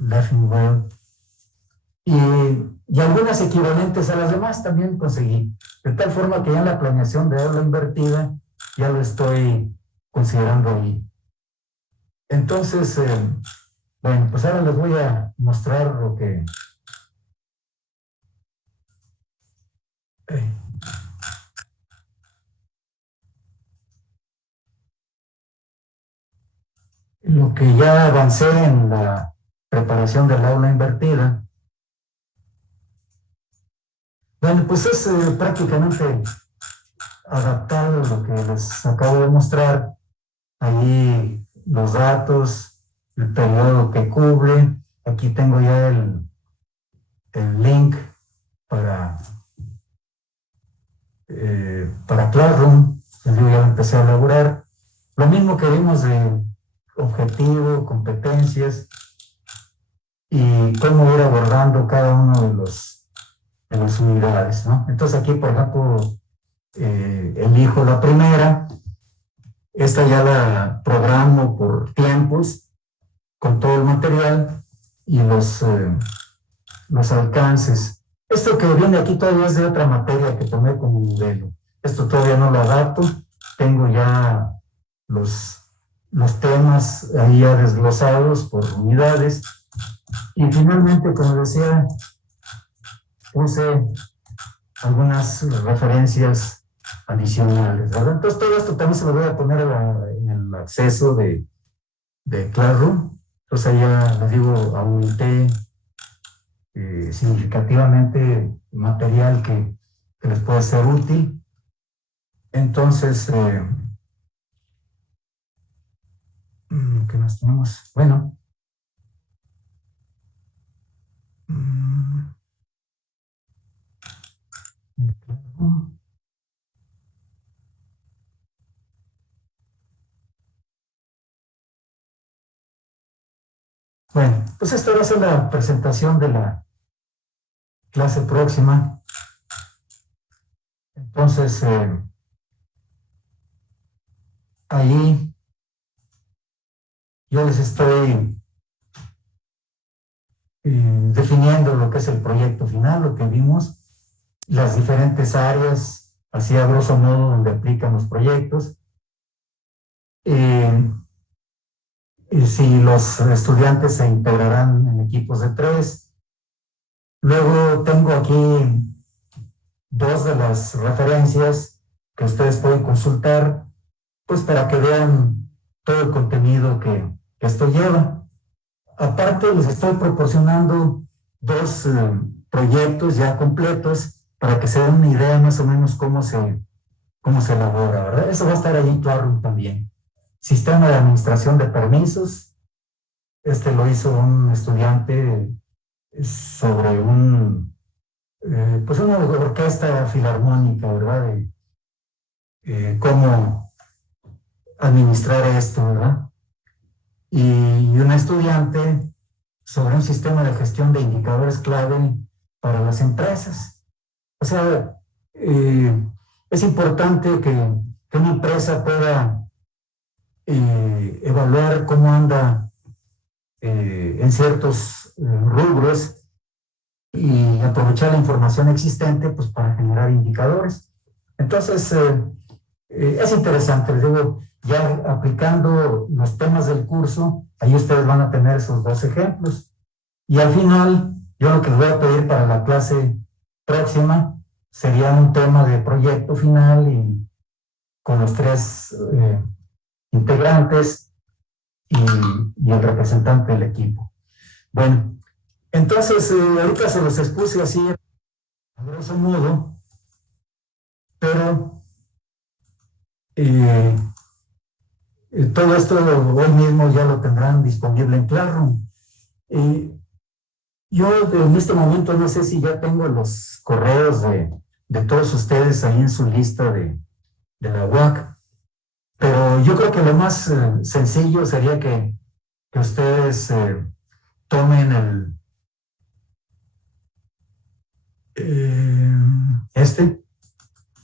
Leffingwell, y algunas equivalentes a las demás también conseguí. De tal forma que ya en la planeación de aula invertida ya lo estoy considerando ahí. Entonces, bueno, pues ahora les voy a mostrar eh, lo que ya avancé en la preparación del aula invertida. Bueno, pues es prácticamente adaptado lo que les acabo de mostrar. Ahí los datos, el periodo que cubre. Aquí tengo ya el link para, para Classroom. Yo ya lo empecé a elaborar. Lo mismo que vimos de objetivo, competencias y cómo ir abordando cada uno de las unidades, ¿no? Entonces aquí, por ejemplo, elijo la primera. Esta ya la programo por tiempos con todo el material y los alcances. Esto que viene aquí todavía es de otra materia que tomé como modelo. Esto todavía no lo adapto. Tengo ya los temas ahí ya desglosados por unidades. Y finalmente, como decía, puse algunas referencias adicionales, ¿verdad? Entonces todo esto también se lo voy a poner en el acceso de Classroom. Entonces ahí ya les digo, aumenté significativamente material que les puede ser útil. Entonces, ¿qué más tenemos? Bueno, bueno, pues esta va a ser la presentación de la clase próxima. Entonces, ahí yo les estoy definiendo lo que es el proyecto final, lo que vimos, las diferentes áreas, así a grosso modo, donde aplican los proyectos. Y si los estudiantes se integrarán en equipos de 3. Luego tengo aquí 2 de las referencias que ustedes pueden consultar, pues para que vean todo el contenido que esto lleva. Aparte, les estoy proporcionando 2 proyectos ya completos para que se den una idea más o menos cómo se elabora, ¿verdad? Eso va a estar ahí en Classroom también. Sistema de administración de permisos. Este lo hizo un estudiante sobre pues una orquesta filarmónica, ¿verdad? Cómo administrar esto, ¿verdad? Y un estudiante sobre un sistema de gestión de indicadores clave para las empresas. O sea, es importante que una empresa pueda evaluar cómo anda en ciertos rubros y aprovechar la información existente pues, para generar indicadores. Entonces, es interesante, les digo, ya aplicando los temas del curso, ahí ustedes van a tener esos 2 ejemplos. Y al final, yo lo que les voy a pedir para la clase próxima sería un tema de proyecto final y con los 3 integrantes y el representante del equipo. Bueno, entonces ahorita se los expuse así a grosso modo, pero todo esto hoy mismo ya lo tendrán disponible en Classroom. Yo en este momento no sé si ya tengo los correos de todos ustedes ahí en su lista de la UAC, pero yo creo que lo más sencillo sería que ustedes tomen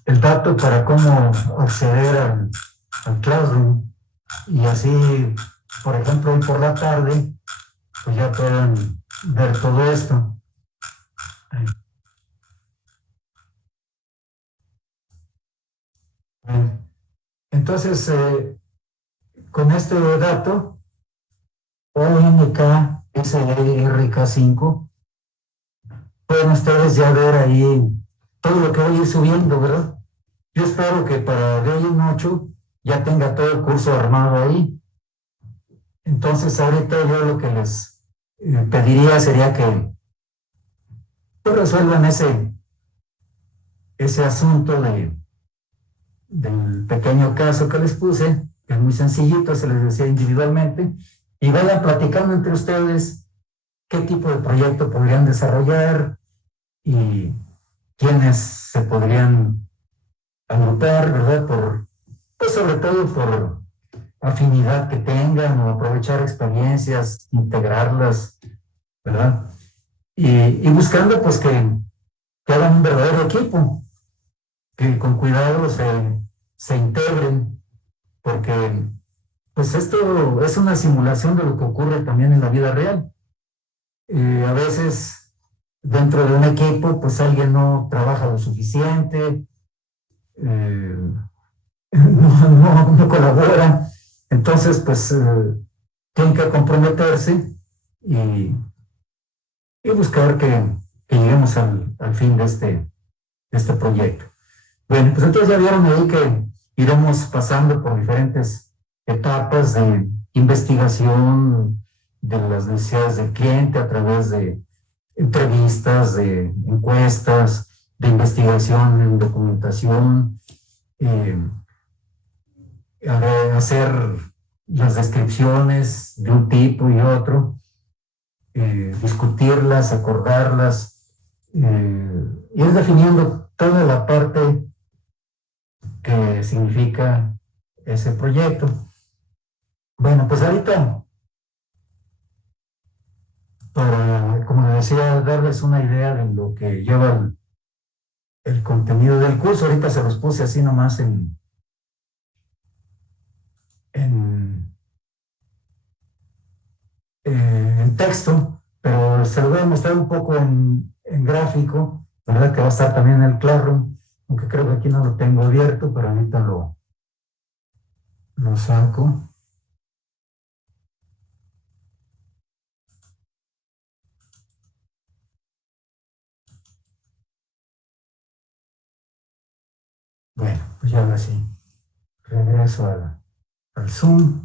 el dato para cómo acceder al Classroom, y así, por ejemplo, hoy por la tarde, pues ya puedan ver todo esto. Entonces, con este dato, ONK SRK5, pueden ustedes ya ver ahí todo lo que voy a ir subiendo, ¿verdad? Yo espero que para de hoy en 8 ya tenga todo el curso armado ahí. Entonces, ahorita yo lo que les pediría sería que pues, resuelvan ese asunto del pequeño caso que les puse, que es muy sencillito, se les decía individualmente, y vayan platicando entre ustedes qué tipo de proyecto podrían desarrollar y quiénes se podrían agrupar, ¿verdad? Pues sobre todo por afinidad que tengan o aprovechar experiencias, integrarlas, ¿verdad? Y buscando pues que hagan un verdadero equipo, que con cuidado se integren, porque pues esto es una simulación de lo que ocurre también en la vida real. A veces dentro de un equipo pues alguien no trabaja lo suficiente, no colabora, entonces pues tienen que comprometerse y, y buscar que lleguemos al fin de este proyecto. Bueno, pues entonces ya vieron ahí que iremos pasando por diferentes etapas de investigación de las necesidades del cliente a través de entrevistas, de encuestas, de investigación en documentación, hacer las descripciones de un tipo y otro, discutirlas, acordarlas, ir definiendo toda la parte que significa ese proyecto. Bueno, pues ahorita, para, como les decía, darles una idea de lo que lleva el contenido del curso, ahorita se los puse así nomás en texto, pero se lo voy a mostrar un poco en gráfico, ¿verdad? Que va a estar también en el Classroom, aunque creo que aquí no lo tengo abierto, pero ahorita lo saco. Bueno, pues ya ahora sí, regreso al Zoom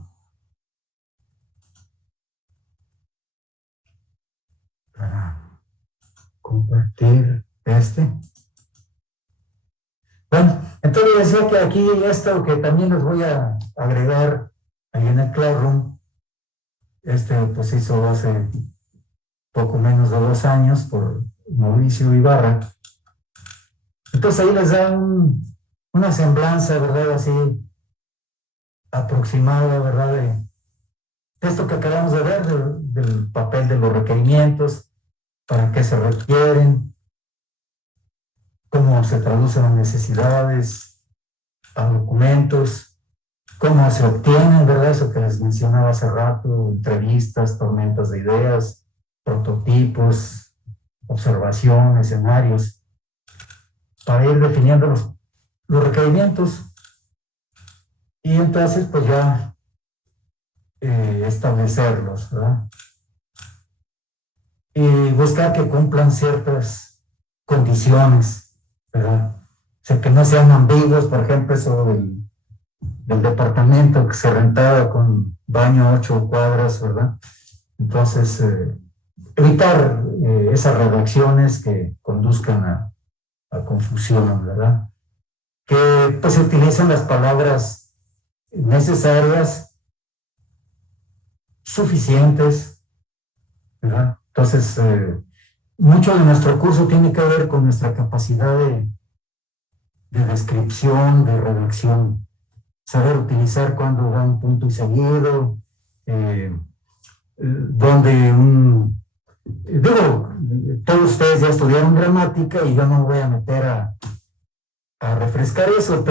para compartir este. Bueno, entonces decía que aquí esto que también les voy a agregar ahí en el Classroom, pues se hizo hace poco menos de 2 años por Mauricio Ibarra. Entonces ahí les da una semblanza, ¿verdad? Así aproximada, ¿verdad? De esto que acabamos de ver, del papel de los requerimientos, para qué se requieren, cómo se traducen las necesidades a documentos, cómo se obtienen, ¿verdad? Eso que les mencionaba hace rato, entrevistas, tormentas de ideas, prototipos, observación, escenarios, para ir definiendo los requerimientos y entonces pues ya establecerlos, ¿verdad? Y buscar que cumplan ciertas condiciones, ¿verdad? O sea, que no sean ambiguos, por ejemplo, eso del departamento que se rentaba con baño a 8 cuadras, ¿verdad? Entonces, evitar esas redacciones que conduzcan a confusión, ¿verdad? Que pues se utilicen las palabras necesarias, suficientes, ¿verdad? Entonces, mucho de nuestro curso tiene que ver con nuestra capacidad de descripción, de redacción, saber utilizar cuando va un punto y seguido, donde digo, todos ustedes ya estudiaron gramática y yo no me voy a meter a refrescar eso,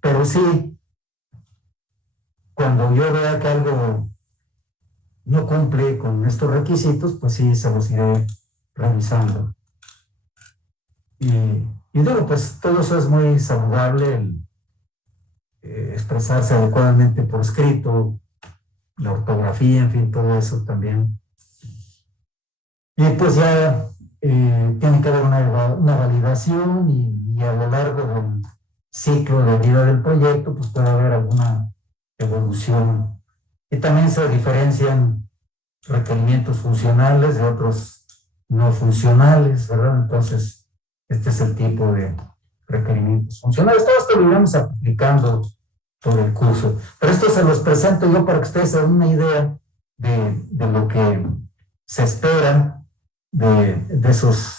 pero sí cuando yo vea que algo no cumple con estos requisitos, pues sí, se los iré revisando. Y digo, pues todo eso es muy saludable, el expresarse adecuadamente por escrito, la ortografía, en fin, todo eso también. Y pues ya tiene que haber una validación y a lo largo del ciclo de vida del proyecto, pues puede haber alguna evolución. Y también se diferencian requerimientos funcionales de otros no funcionales, ¿verdad? Entonces, este es el tipo de requerimientos funcionales. Todo esto lo iremos aplicando por el curso. Pero esto se los presento yo para que ustedes se den una idea de lo que se espera de esos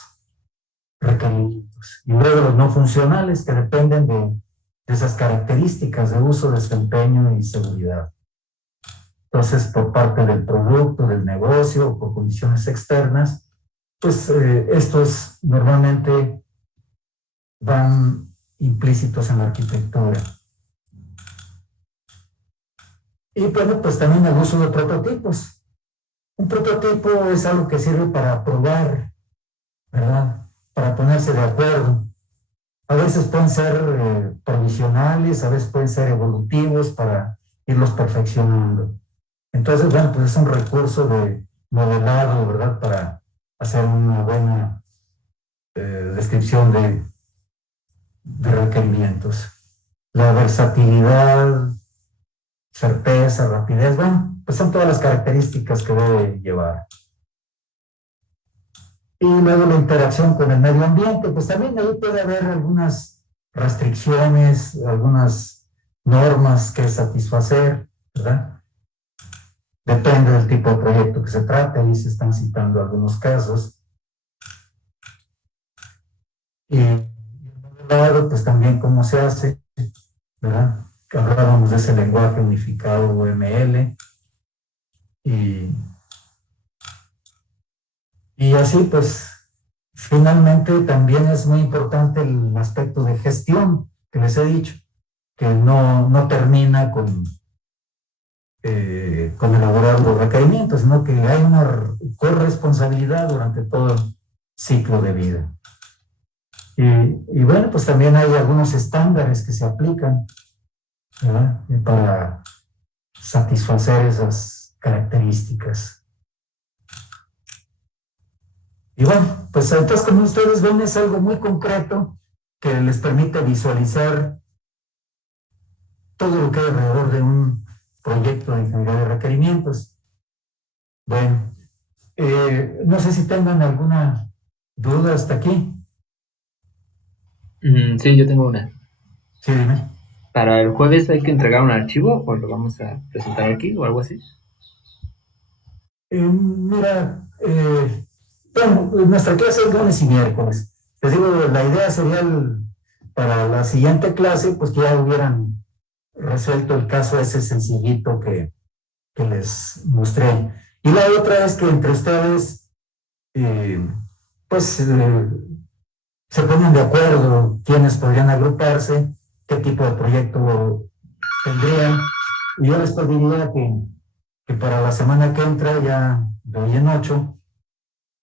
requerimientos. Y luego los no funcionales que dependen de esas características de uso, desempeño y seguridad. Entonces, por parte del producto, del negocio o por condiciones externas, pues estos normalmente van implícitos en la arquitectura. Y bueno, pues también el uso de prototipos. Un prototipo es algo que sirve para probar, ¿verdad? Para ponerse de acuerdo. A veces pueden ser provisionales, a veces pueden ser evolutivos para irlos perfeccionando. Entonces, bueno, pues es un recurso de modelado, ¿verdad? Para hacer una buena descripción de requerimientos. La versatilidad, certeza, rapidez, bueno, pues son todas las características que debe llevar. Y luego la interacción con el medio ambiente, pues también ahí puede haber algunas restricciones, algunas normas que satisfacer, ¿verdad? Depende del tipo de proyecto que se trate, ahí se están citando algunos casos. Y el modelado, pues también cómo se hace, ¿verdad? Hablábamos de ese lenguaje unificado UML. Y así, pues, finalmente también es muy importante el aspecto de gestión que les he dicho, que no termina con elaborar los requerimientos, sino que hay una corresponsabilidad durante todo el ciclo de vida. Y bueno, pues también hay algunos estándares que se aplican, ¿verdad? Para satisfacer esas características. Y bueno, pues entonces como ustedes ven es algo muy concreto que les permite visualizar todo lo que hay alrededor de un proyecto de ingeniería de requerimientos. Bueno, no sé si tengan alguna duda hasta aquí. Sí, yo tengo una. Sí, dime. ¿Para el jueves hay que entregar un archivo o lo vamos a presentar aquí o algo así? Mira, bueno, nuestra clase es lunes y miércoles. Les digo, la idea sería para la siguiente clase, pues que ya hubieran resuelto el caso ese sencillito que les mostré. Y la otra es que entre ustedes, pues, se ponen de acuerdo quiénes podrían agruparse, qué tipo de proyecto tendrían. Y yo les pediría que para la semana que entra, ya de hoy en 8,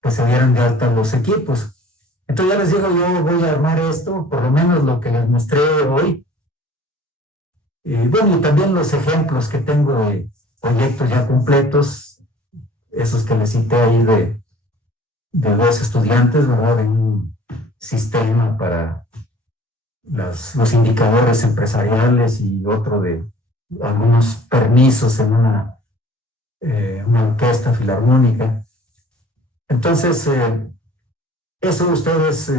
pues se dieran de alta los equipos. Entonces ya les digo, yo voy a armar esto, por lo menos lo que les mostré hoy. Bueno, y también los ejemplos que tengo de proyectos ya completos, esos que les cité ahí de 2 estudiantes, ¿verdad? De un sistema para los indicadores empresariales y otro de algunos permisos en una orquesta filarmónica. Entonces, eso ustedes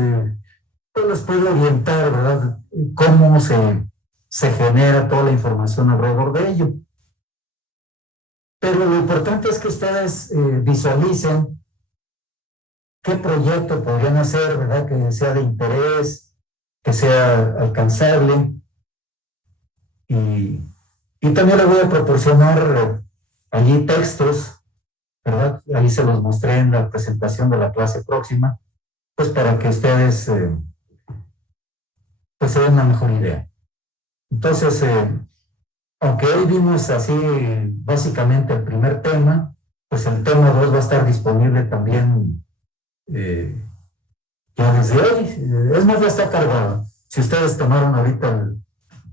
pues les puede orientar, ¿verdad? Cómo se genera toda la información alrededor de ello. Pero lo importante es que ustedes visualicen qué proyecto podrían hacer, ¿verdad? Que sea de interés, que sea alcanzable. Y también les voy a proporcionar allí textos, ¿verdad? Ahí se los mostré en la presentación de la clase próxima, pues para que ustedes pues se den una mejor idea. Entonces, aunque hoy vimos así básicamente el primer tema, pues el tema 2 va a estar disponible también ya desde hoy. Es más, ya está cargado. Si ustedes tomaron ahorita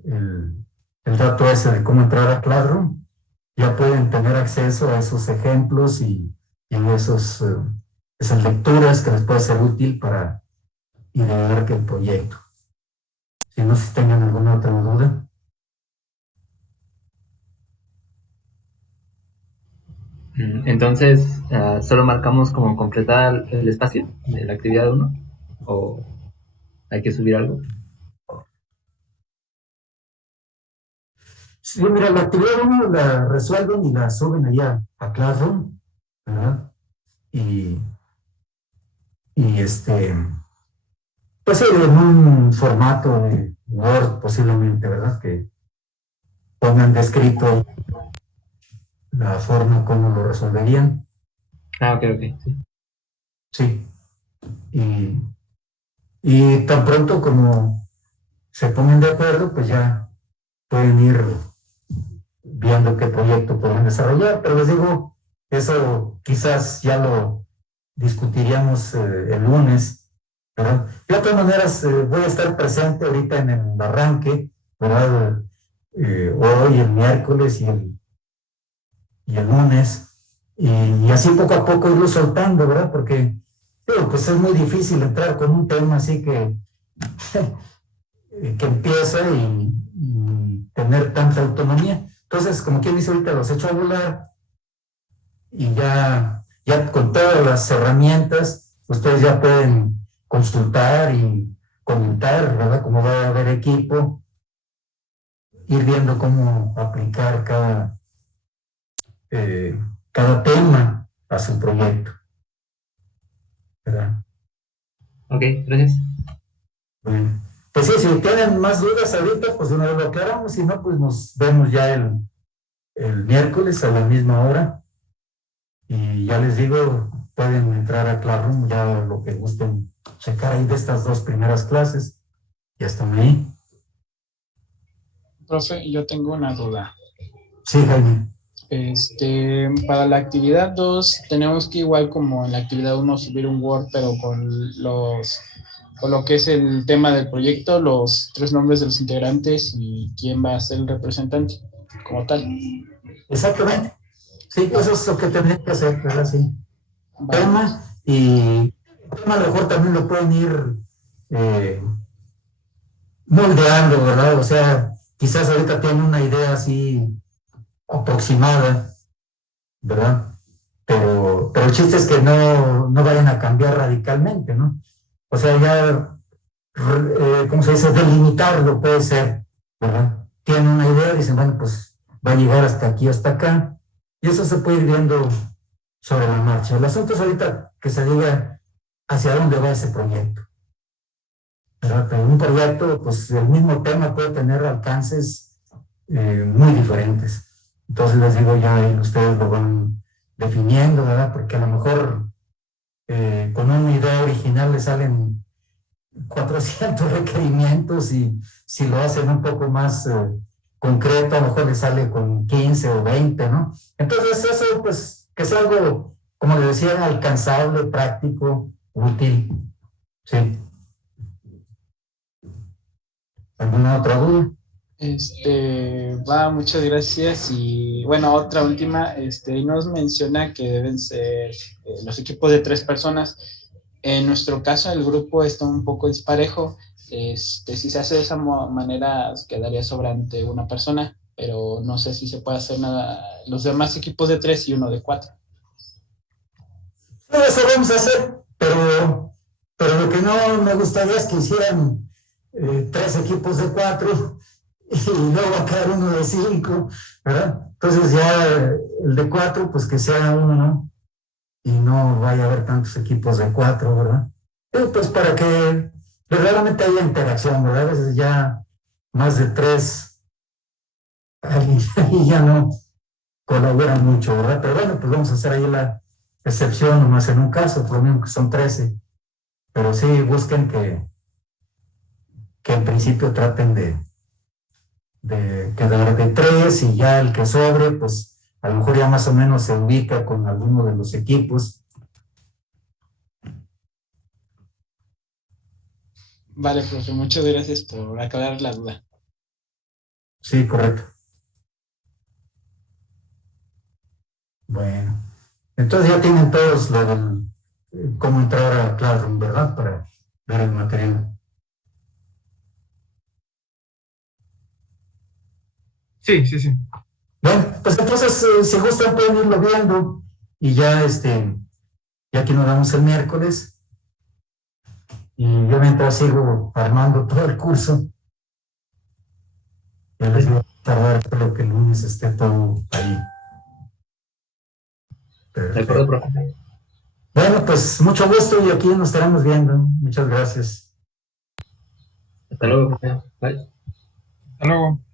el dato ese de cómo entrar a Classroom, ya pueden tener acceso a esos ejemplos y esas lecturas que les puede ser útil para idear el proyecto. Si no, si tengan alguna otra duda. Entonces, ¿solo marcamos como completar el espacio de la actividad 1? ¿O hay que subir algo? Sí, mira, la actividad 1 la resuelven y la suben allá a Classroom, ¿verdad? Y, y pues en un formato de Word posiblemente, ¿verdad? Que pongan descrito la forma como lo resolverían. Ok, sí. Sí. Y, y tan pronto como se pongan de acuerdo, pues ya pueden ir viendo qué proyecto pueden desarrollar. Pero les digo, eso quizás ya lo discutiríamos el lunes, ¿verdad? De todas maneras, voy a estar presente ahorita en el arranque, ¿verdad? Hoy, el miércoles y el lunes, y así poco a poco irlo soltando, ¿verdad? Porque pues es muy difícil entrar con un tema así que empieza y tener tanta autonomía. Entonces, como quien dice ahorita, los echo a volar y ya con todas las herramientas, ustedes ya pueden consultar y comentar, ¿verdad? Cómo va a haber equipo, ir viendo cómo aplicar cada tema a su proyecto, ¿verdad? Ok, gracias. Bueno, pues sí, si tienen más dudas ahorita, pues de una vez lo aclaramos, si no, pues nos vemos ya el miércoles a la misma hora. Y ya les digo, pueden entrar a Classroom, ya lo que gusten checar ahí de estas 2 primeras clases. Ya están ahí. Profe, yo tengo una duda. Sí, Jaime. Para la actividad 2 tenemos que igual como en la actividad 1 subir un Word, pero con lo que es el tema del proyecto, los 3 nombres de los integrantes y quién va a ser el representante como tal. Exactamente. Sí, eso es lo que tendrían que hacer, ¿verdad? Sí. Vale. Tema y tema a lo mejor también lo pueden ir moldeando, ¿verdad? O sea, quizás ahorita tienen una idea así aproximada, ¿verdad? Pero el chiste es que no vayan a cambiar radicalmente, ¿no? O sea, ya, ¿cómo se dice? Delimitarlo puede ser, ¿verdad? Tienen una idea, dicen, bueno, pues va a llegar hasta aquí, hasta acá, y eso se puede ir viendo sobre la marcha. El asunto es ahorita que se diga hacia dónde va ese proyecto, ¿verdad? Pero un proyecto, pues el mismo tema puede tener alcances muy diferentes. Entonces les digo, ya ahí ustedes lo van definiendo, ¿verdad? Porque a lo mejor con una idea original le salen 400 requerimientos y si lo hacen un poco más concreto, a lo mejor le sale con 15 o 20, ¿no? Entonces eso, pues, que es algo, como les decía, alcanzable, práctico, útil. Sí. ¿Alguna otra duda? Muchas gracias. Y bueno, otra última, nos menciona que deben ser los equipos de 3 personas. En nuestro caso, el grupo está un poco disparejo. Si se hace de esa manera, quedaría sobrante una persona, pero no sé si se puede hacer nada. Los demás equipos de 3 y uno de 4. No, eso vamos a hacer, pero lo que no me gustaría es que hicieran 3 equipos de 4 y luego va a quedar uno de 5, ¿verdad? Entonces ya el de 4, pues que sea uno, ¿no? Y no vaya a haber tantos equipos de 4, ¿verdad? Pues para que verdaderamente haya interacción, ¿verdad? A veces ya más de 3, ahí ya no colaboran mucho, ¿verdad? Pero bueno, pues vamos a hacer ahí la excepción, nomás en un caso, por lo mismo que son 13. Pero sí busquen que en principio traten quedar de 3 y ya el que sobre, pues a lo mejor ya más o menos se ubica con alguno de los equipos. Vale, profe, muchas gracias por aclarar la duda. Sí, correcto. Bueno, entonces ya tienen todos lo del cómo entrar a Classroom, ¿verdad? Para ver el material. Sí. Bueno, pues entonces, si gustan, pueden irlo viendo y ya, ya que nos vemos el miércoles, y yo mientras sigo armando todo el curso, ya les voy a tardar, espero que el lunes esté todo ahí. De acuerdo, profe. Bueno, pues mucho gusto y aquí nos estaremos viendo. Muchas gracias. Hasta luego, profe. Bye. Hasta luego.